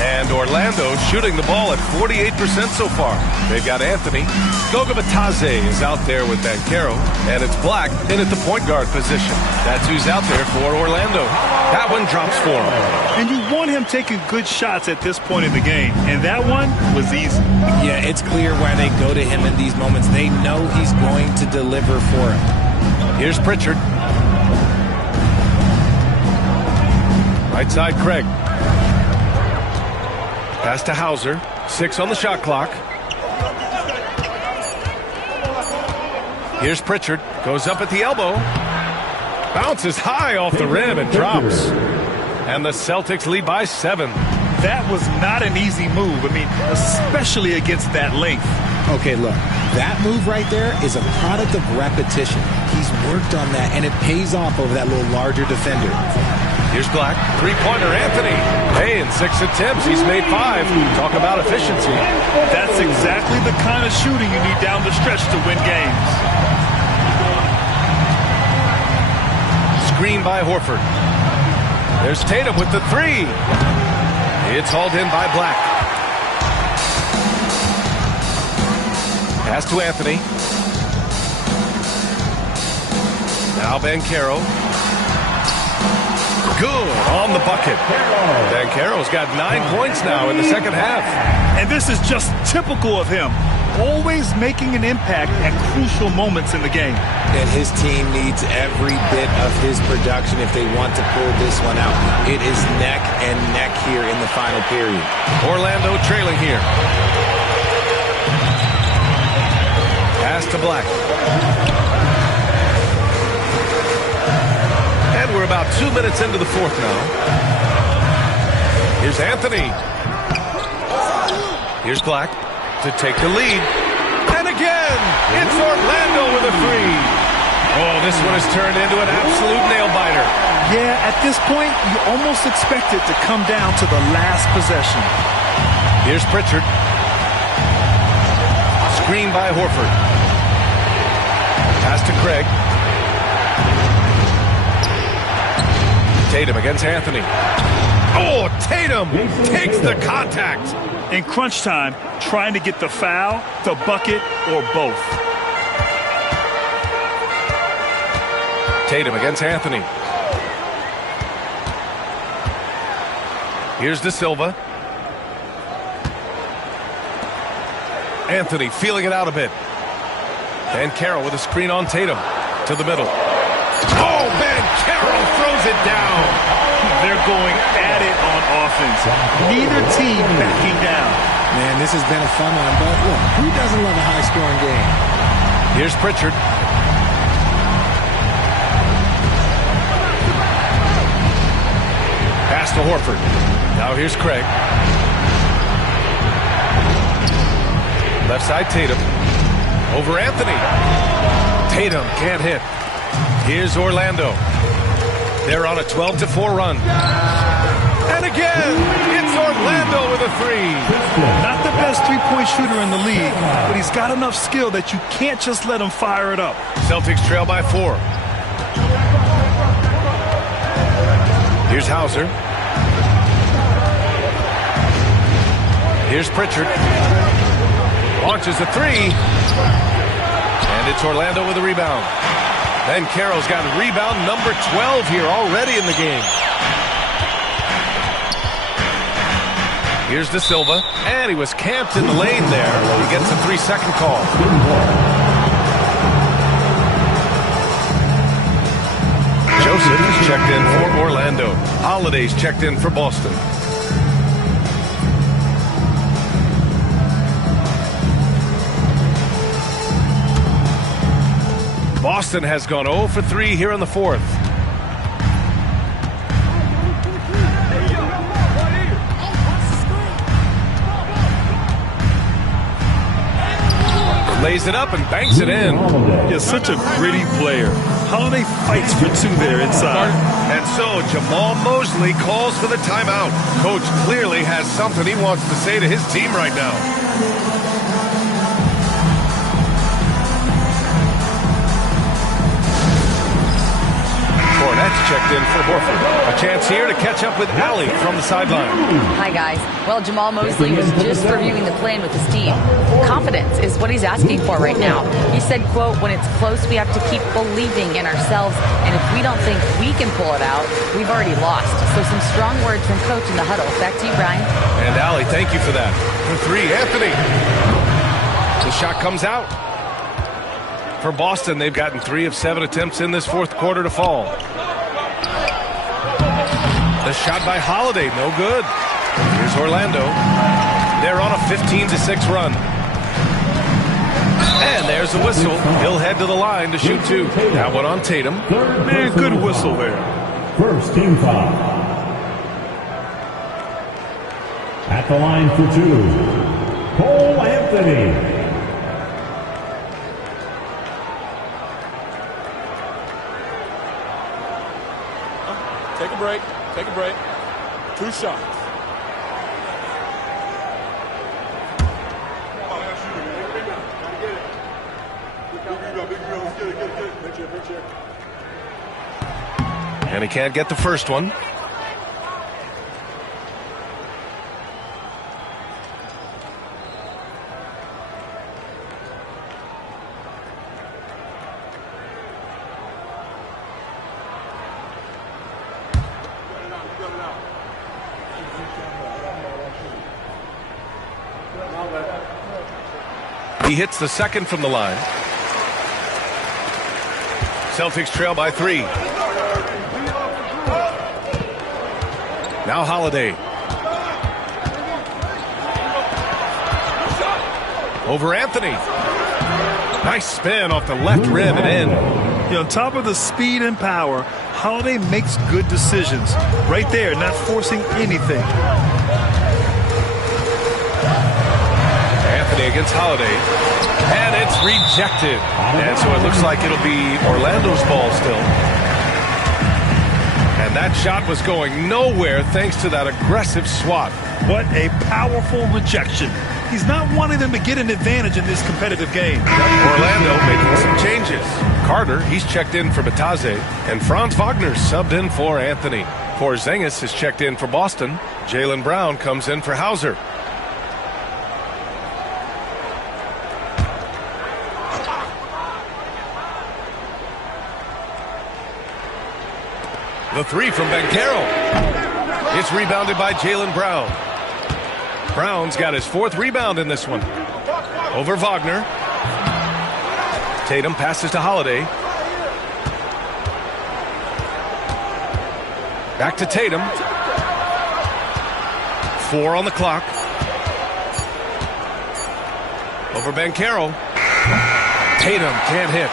And Orlando shooting the ball at 48% so far. They've got Anthony. Gogabataze is out there with Banchero. And it's Black in at the point guard position. That's who's out there for Orlando. That one drops for him. And you want him taking good shots at this point in the game. And that one was easy. Yeah, it's clear why they go to him in these moments. They know he's going to deliver for him. Here's Pritchard. Right side, Craig. Pass to Hauser. 6 on the shot clock. Here's Pritchard. Goes up at the elbow. Bounces high off the rim and drops. And the Celtics lead by 7. That was not an easy move. I mean, especially against that length. Okay, look. That move right there is a product of repetition. He's worked on that, and it pays off over that little larger defender. Here's Black. Three-pointer Anthony. Hey, in 6 attempts, he's made 5. Talk about efficiency. That's exactly the kind of shooting you need down the stretch to win games. Screen by Horford. There's Tatum with the 3. It's hauled in by Black. Pass to Anthony. Now Banchero. Good on the bucket. Banchero's got 9 points now in the second half. And this is just typical of him. Always making an impact at crucial moments in the game. And his team needs every bit of his production if they want to pull this one out. It is neck and neck here in the final period. Orlando trailing here. Pass to Black. And we're about 2 minutes into the fourth now. Here's Anthony. Here's Black to take the lead. And again, it's Orlando with a 3. Oh, this one has turned into an absolute nail-biter. Yeah, at this point, you almost expect it to come down to the last possession. Here's Pritchard. Screen by Horford. Pass to Craig. Tatum against Anthony. Oh, Tatum takes the contact. In crunch time, trying to get the foul, the bucket, or both. Tatum against Anthony. Here's De Silva. Anthony feeling it out a bit. Banchero with a screen on Tatum. To the middle. Oh, Banchero throws it down. They're going at it on offense. Neither team backing down. Man, this has been a fun one, but look, who doesn't love a high-scoring game? Here's Pritchard. Pass to Horford. Now here's Craig. Left side Tatum. Over Anthony. Tatum can't hit. Here's Orlando. They're on a 12-4 run. And again, it's Orlando with a 3. Not the best three-point shooter in the league, but he's got enough skill that you can't just let him fire it up. Celtics trail by 4. Here's Hauser. Here's Pritchard. Launches a 3. And it's Orlando with a rebound. Banchero's got rebound number 12 here already in the game. Here's De Silva. And he was camped in the lane there. He gets a 3-second call. Joseph is checked in for Orlando. Holiday's checked in for Boston. Boston has gone 0 for 3 here in the fourth. lays it up and banks it in. He's such a gritty player. Holiday fights for two there inside. And so Jamal Mosley calls for the timeout. Coach clearly has something he wants to say to his team right now. Cornette's checked in for Horford. A chance here to catch up with Allie from the sideline. Hi, guys. Well, Jamal Mosley was just reviewing the plan with his team. Confidence is what he's asking for right now. He said, quote, when it's close, we have to keep believing in ourselves, and if we don't think we can pull it out, we've already lost. So some strong words from Coach in the huddle. Back to you, Brian. And Allie, thank you for that. For three, Anthony. The shot comes out. For Boston, they've gotten 3 of 7 attempts in this fourth quarter to fall. The shot by Holiday, no good. Here's Orlando. They're on a 15-6 run. And there's the whistle. He'll head to the line to shoot 2. That one on Tatum. Man, good whistle there. First team foul. At the line for 2, Cole Anthony. Take a break. Take a break. 2 shots. And he can't get the first one. He hits the second from the line. Celtics trail by 3. Now Holiday. Over Anthony. Nice spin off the left rim and in. On top of the speed and power, Holiday makes good decisions. Right there, not forcing anything. Anthony against Holiday. And it's rejected. And so it looks like it'll be Orlando's ball still. And that shot was going nowhere thanks to that aggressive swat. What a powerful rejection. He's not wanting them to get an advantage in this competitive game. Orlando making some changes. Carter, he's checked in for Bataze. And Franz Wagner subbed in for Anthony. Porzingis is checked in for Boston. Jaylen Brown comes in for Hauser. The 3 from Banchero. It's rebounded by Jaylen Brown. Brown's got his 4th rebound in this one. Over Wagner. Tatum passes to Holiday. Back to Tatum. 4 on the clock. Over Banchero. Tatum can't hit.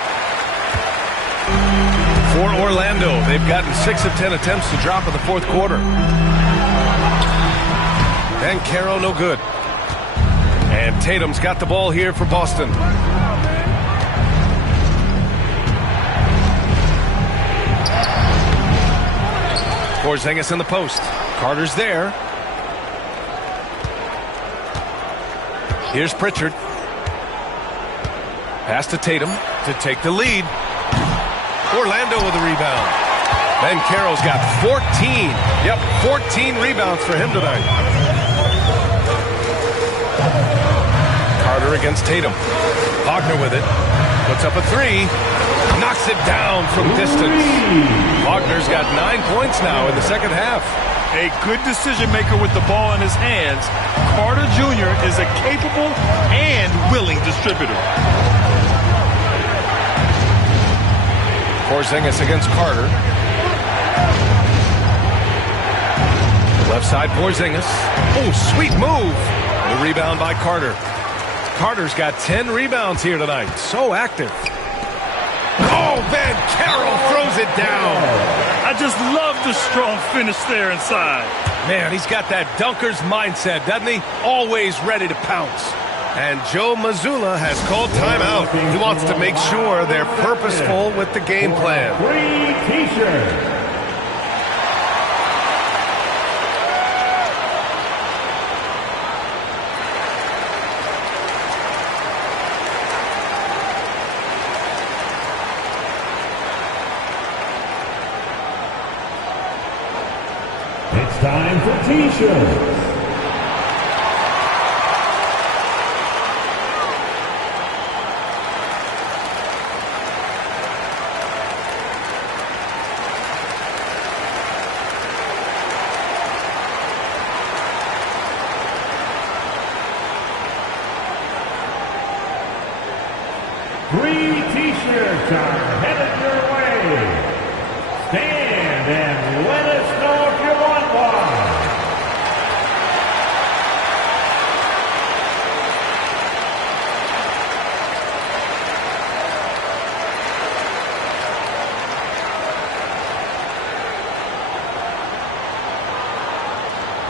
For Orlando, they've gotten 6 of 10 attempts to drop in the fourth quarter. Banchero no good. And Tatum's got the ball here for Boston. Porzingis in the post. Carter's there. Here's Pritchard. Pass to Tatum to take the lead. Orlando with a rebound. Banchero's got 14. Yep, 14 rebounds for him tonight. Carter against Tatum. Wagner with it. Puts up a 3. Knocks it down from distance. Wagner's got 9 points now in the second half. A good decision maker with the ball in his hands. Carter Jr. is a capable and willing distributor. Porzingis against Carter. Left side, Porzingis. Oh, sweet move. The rebound by Carter. Carter's got 10 rebounds here tonight. So active. Oh, Banchero throws it down. I just love the strong finish there inside. Man, he's got that dunker's mindset, doesn't he? Always ready to pounce. And Joe Mazzulla has called timeout. He wants to make sure they're purposeful with the game plan. Free T-shirt. It's time for T-shirts. Free T-shirts are headed your way. Stand and let us know if you want one.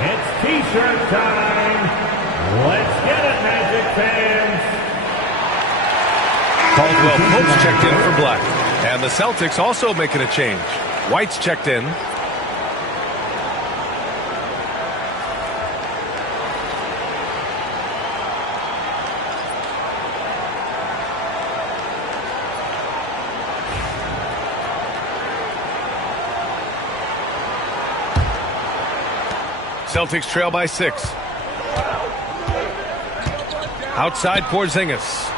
It's T-shirt time. Let's get it, Magic fans. Caldwell Pope's checked in for black. And the Celtics also making a change. White's checked in. Celtics trail by 6. Outside Porzingis.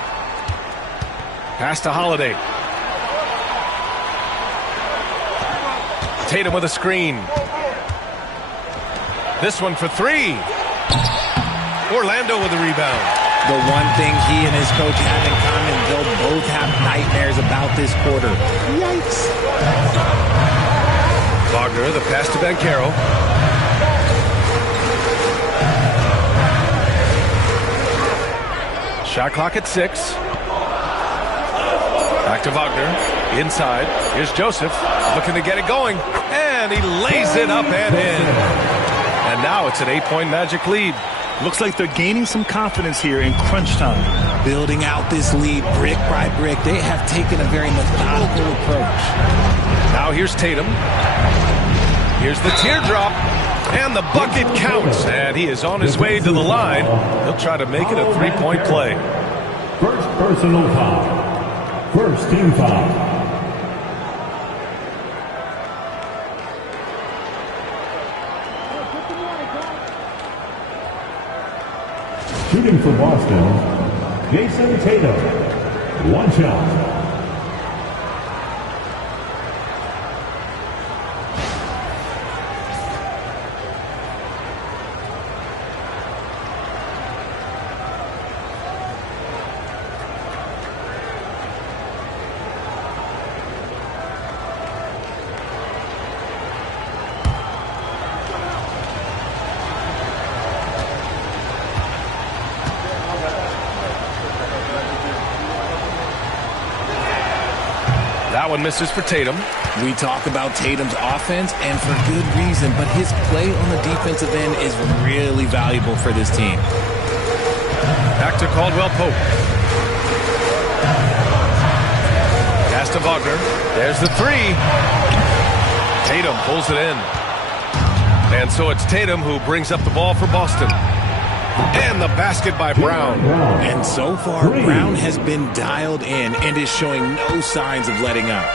Pass to Holiday. Tatum with a screen. This one for 3. Orlando with a rebound. The one thing he and his coach have in common, they'll both have nightmares about this quarter. Yikes. Wagner, the pass to Banchero. Shot clock at 6. Back to Wagner. Inside. Here's Joseph. Looking to get it going. And he lays it up and in. And now it's an 8-point Magic lead. Looks like they're gaining some confidence here in crunch time. Building out this lead brick by brick. They have taken a very methodical approach. Now here's Tatum. Here's the teardrop. And the bucket counts. And he is on his way to the line. He'll try to make it a 3-point play. First personal foul. First team foul. Shooting for Boston, Jason Tatum. One shot. That one misses for Tatum. We talk about Tatum's offense, and for good reason, but his play on the defensive end is really valuable for this team. Back to Caldwell Pope. Pass to Wagner. There's the 3. Tatum pulls it in. And so it's Tatum who brings up the ball for Boston. And the basket by Brown. And so far, Brown has been dialed in and is showing no signs of letting up.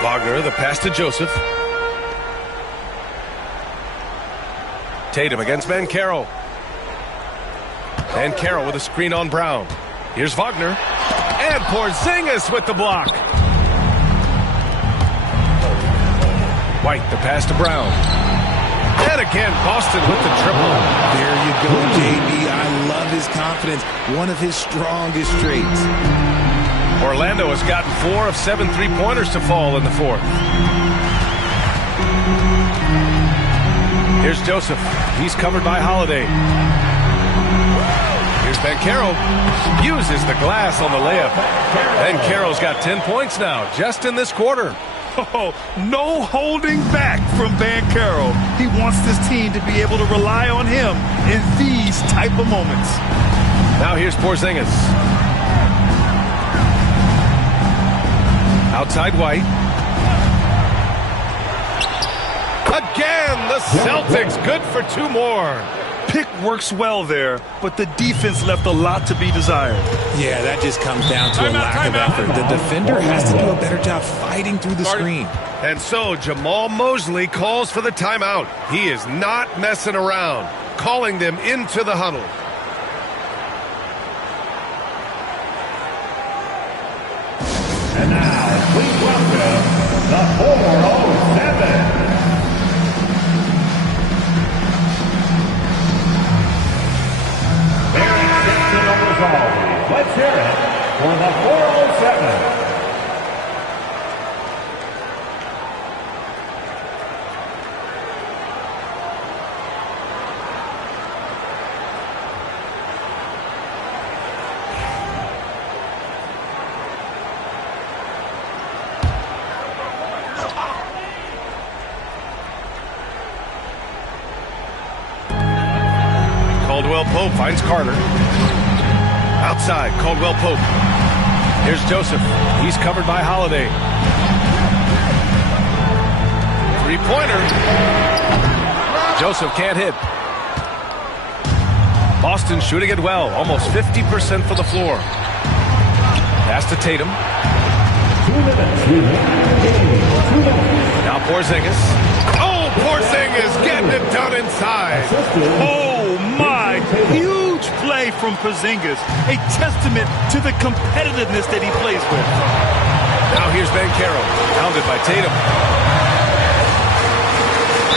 Wagner, the pass to Joseph. Tatum against Banchero. Banchero with a screen on Brown. Here's Wagner. And Porzingis with the block. White, the pass to Brown. And again, Boston with the triple. There you go, JB. I love his confidence. One of his strongest traits. Orlando has gotten 4 of 7 3-pointers to fall in the 4th. Here's Joseph. He's covered by Holiday. Here's Banchero. Uses the glass on the layup. Banchero's got 10 points now, just in this quarter. Oh, no holding back from Banchero. He wants this team to be able to rely on him in these type of moments. Now here's Porzingis. Outside White. Again, the Celtics good for 2 more. Pick works well there, but the defense left a lot to be desired. Yeah, that just comes down to a lack of effort. The defender has to do a better job fighting through the screen. And so Jamal Mosley calls for the timeout. He is not messing around, calling them into the huddle. And now, please welcome the 407. Very exceptional as always. Let's hear it for the 407. Caldwell Pope finds Carter. Outside, Caldwell Pope. Here's Joseph. He's covered by Holiday. 3-pointer. Joseph can't hit. Boston shooting it well. Almost 50% for the floor. Pass to Tatum. 2 minutes remaining. 2 minutes. Now Porzingis. Oh, Porzingis getting it done inside. Oh, my. Huge play from Porzingis. A testament to the competitiveness that he plays with. Now here's Banchero. Pounded by Tatum.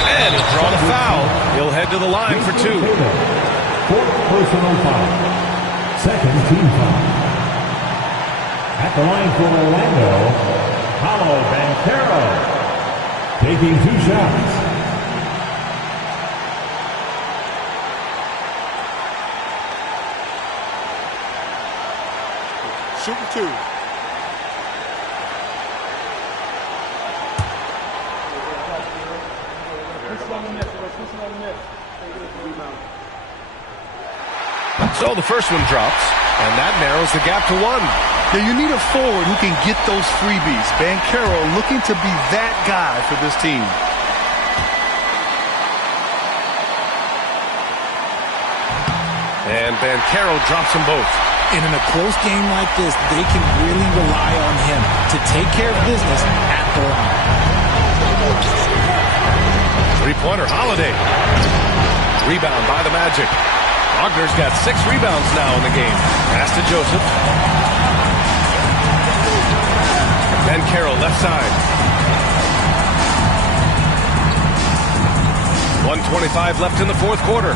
And he's drawn a foul. He'll head to the line for 2. 4th personal foul. 2nd team foul. At the line for Orlando, Paolo Banchero taking 2 shots. Shooting 2. So the first one drops, and that narrows the gap to 1. Now you need a forward who can get those freebies. Banchero looking to be that guy for this team. And Banchero drops them both. And in a close game like this, they can really rely on him to take care of business at the line. 3-pointer, Holiday. Rebound by the Magic. Wagner's got 6 rebounds now in the game. Pass to Joseph. Banchero left side. 1:25 left in the 4th quarter.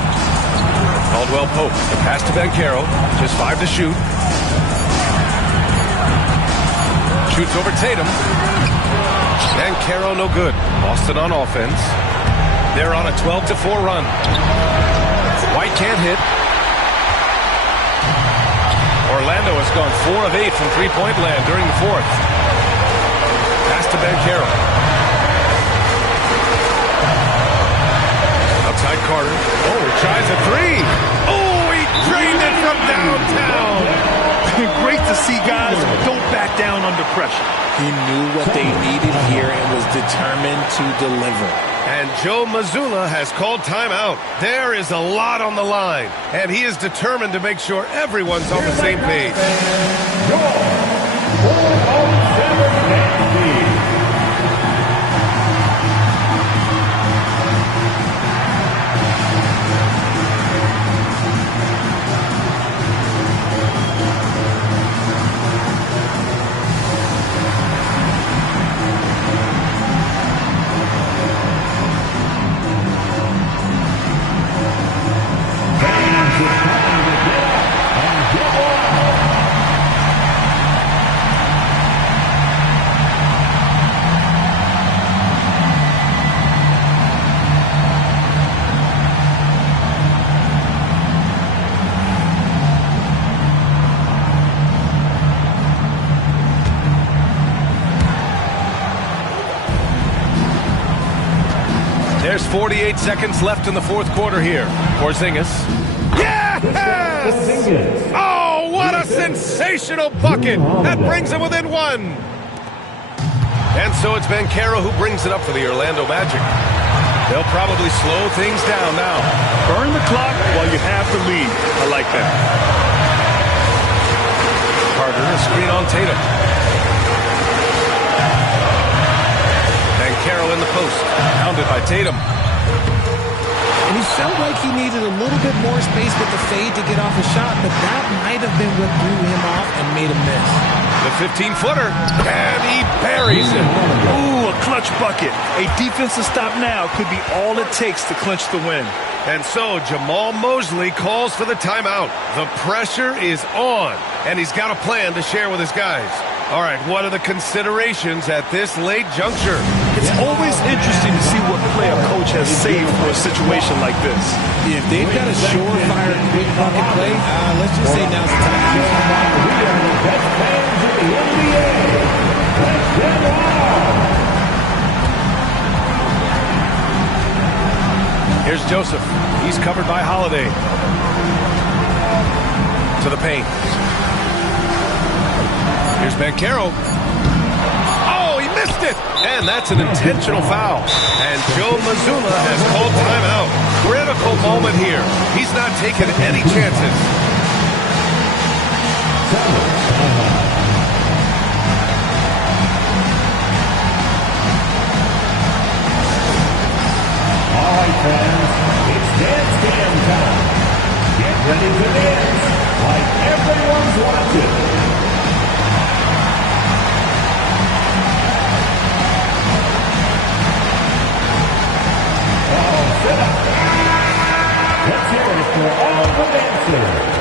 Caldwell Pope, the pass to Banchero, just 5 to shoot. Shoots over Tatum. Banchero no good. Boston on offense. They're on a 12-4 run. White can't hit. Orlando has gone 4 of 8 from 3-point land during the 4th. Pass to Banchero. Outside Carter. Oh, he tries a 3. Oh, he drained it from downtown. Great to see guys who don't back down under pressure. He knew what they needed here and was determined to deliver. And Joe Mazzulla has called timeout. There is a lot on the line, and he is determined to make sure everyone's on the same page. Your 407 Yankees. There's 48 seconds left in the 4th quarter here. Porzingis. Yeah! Yes! Oh, what a sensational bucket! That brings him within one. And so it's Banchero who brings it up for the Orlando Magic. They'll probably slow things down now. Burn the clock while you have the lead. I like that. Carter, a screen on Tatum. Banchero in the post, pounded by Tatum. And he felt like he needed a little bit more space with the fade to get off a shot, but that might have been what threw him off and made him miss. The 15-footer, and he buries it. Ooh, a clutch bucket. A defensive stop now could be all it takes to clinch the win. And so Jamal Mosley calls for the timeout. The pressure is on, and he's got a plan to share with his guys. All right, what are the considerations at this late juncture? It's always interesting to see what play a coach has saved for a situation like this. If they've got a surefire quick bucket play, let's just say now's the time to use it. Here's Joseph. He's covered by Holiday. To the paint. Here's Banchero. Oh, he missed it! And that's an intentional foul. And Joe Mazzulla has called timeout. Critical moment here. He's not taking any chances. All right, fans, it's dance cam time. Get ready to dance like everyone's watching. Oh, sit up. Let's hear it for all the dancers.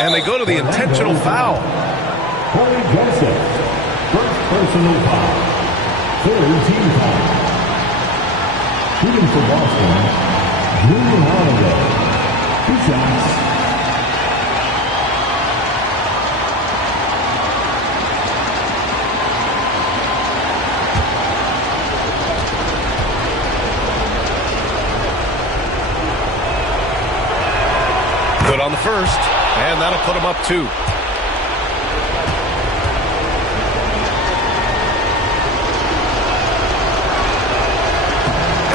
And they go to the intentional foul. Corey Joseph, first personal foul. Third team foul. Shooting for Boston, Junior Holiday. 2 shots. Good on the first, and that'll put him up 2.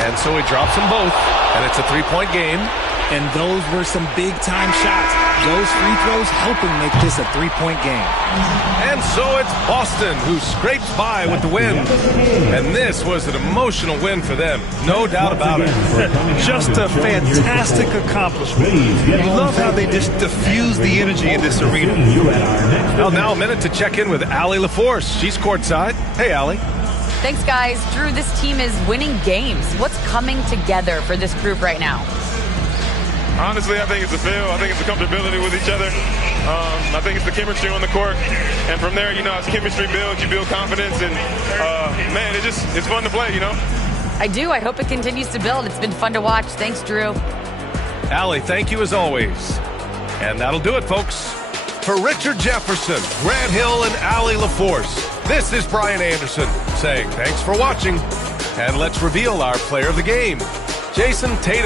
And so he drops them both, and it's a 3-point game. And those were some big-time shots. Those free throws help him make this a 3-point game. And so it's Boston who scrapes by with the win. And this was an emotional win for them, no doubt about it. Just a fantastic accomplishment. You love how they just diffuse the energy in this arena. Well, now a minute to check in with Allie LaForce. She's courtside. Hey, Allie. Thanks, guys. Drew, this team is winning games. What's coming together for this group right now? Honestly, I think it's the feel. I think it's the comfortability with each other. I think it's the chemistry on the court. And from there, as chemistry builds, you build confidence. And, man, it's fun to play, I do. I hope it continues to build. It's been fun to watch. Thanks, Drew. Allie, thank you as always. And that'll do it, folks. For Richard Jefferson, Grant Hill, and Allie LaForce, this is Brian Anderson saying thanks for watching. And let's reveal our player of the game, Jason Tatum.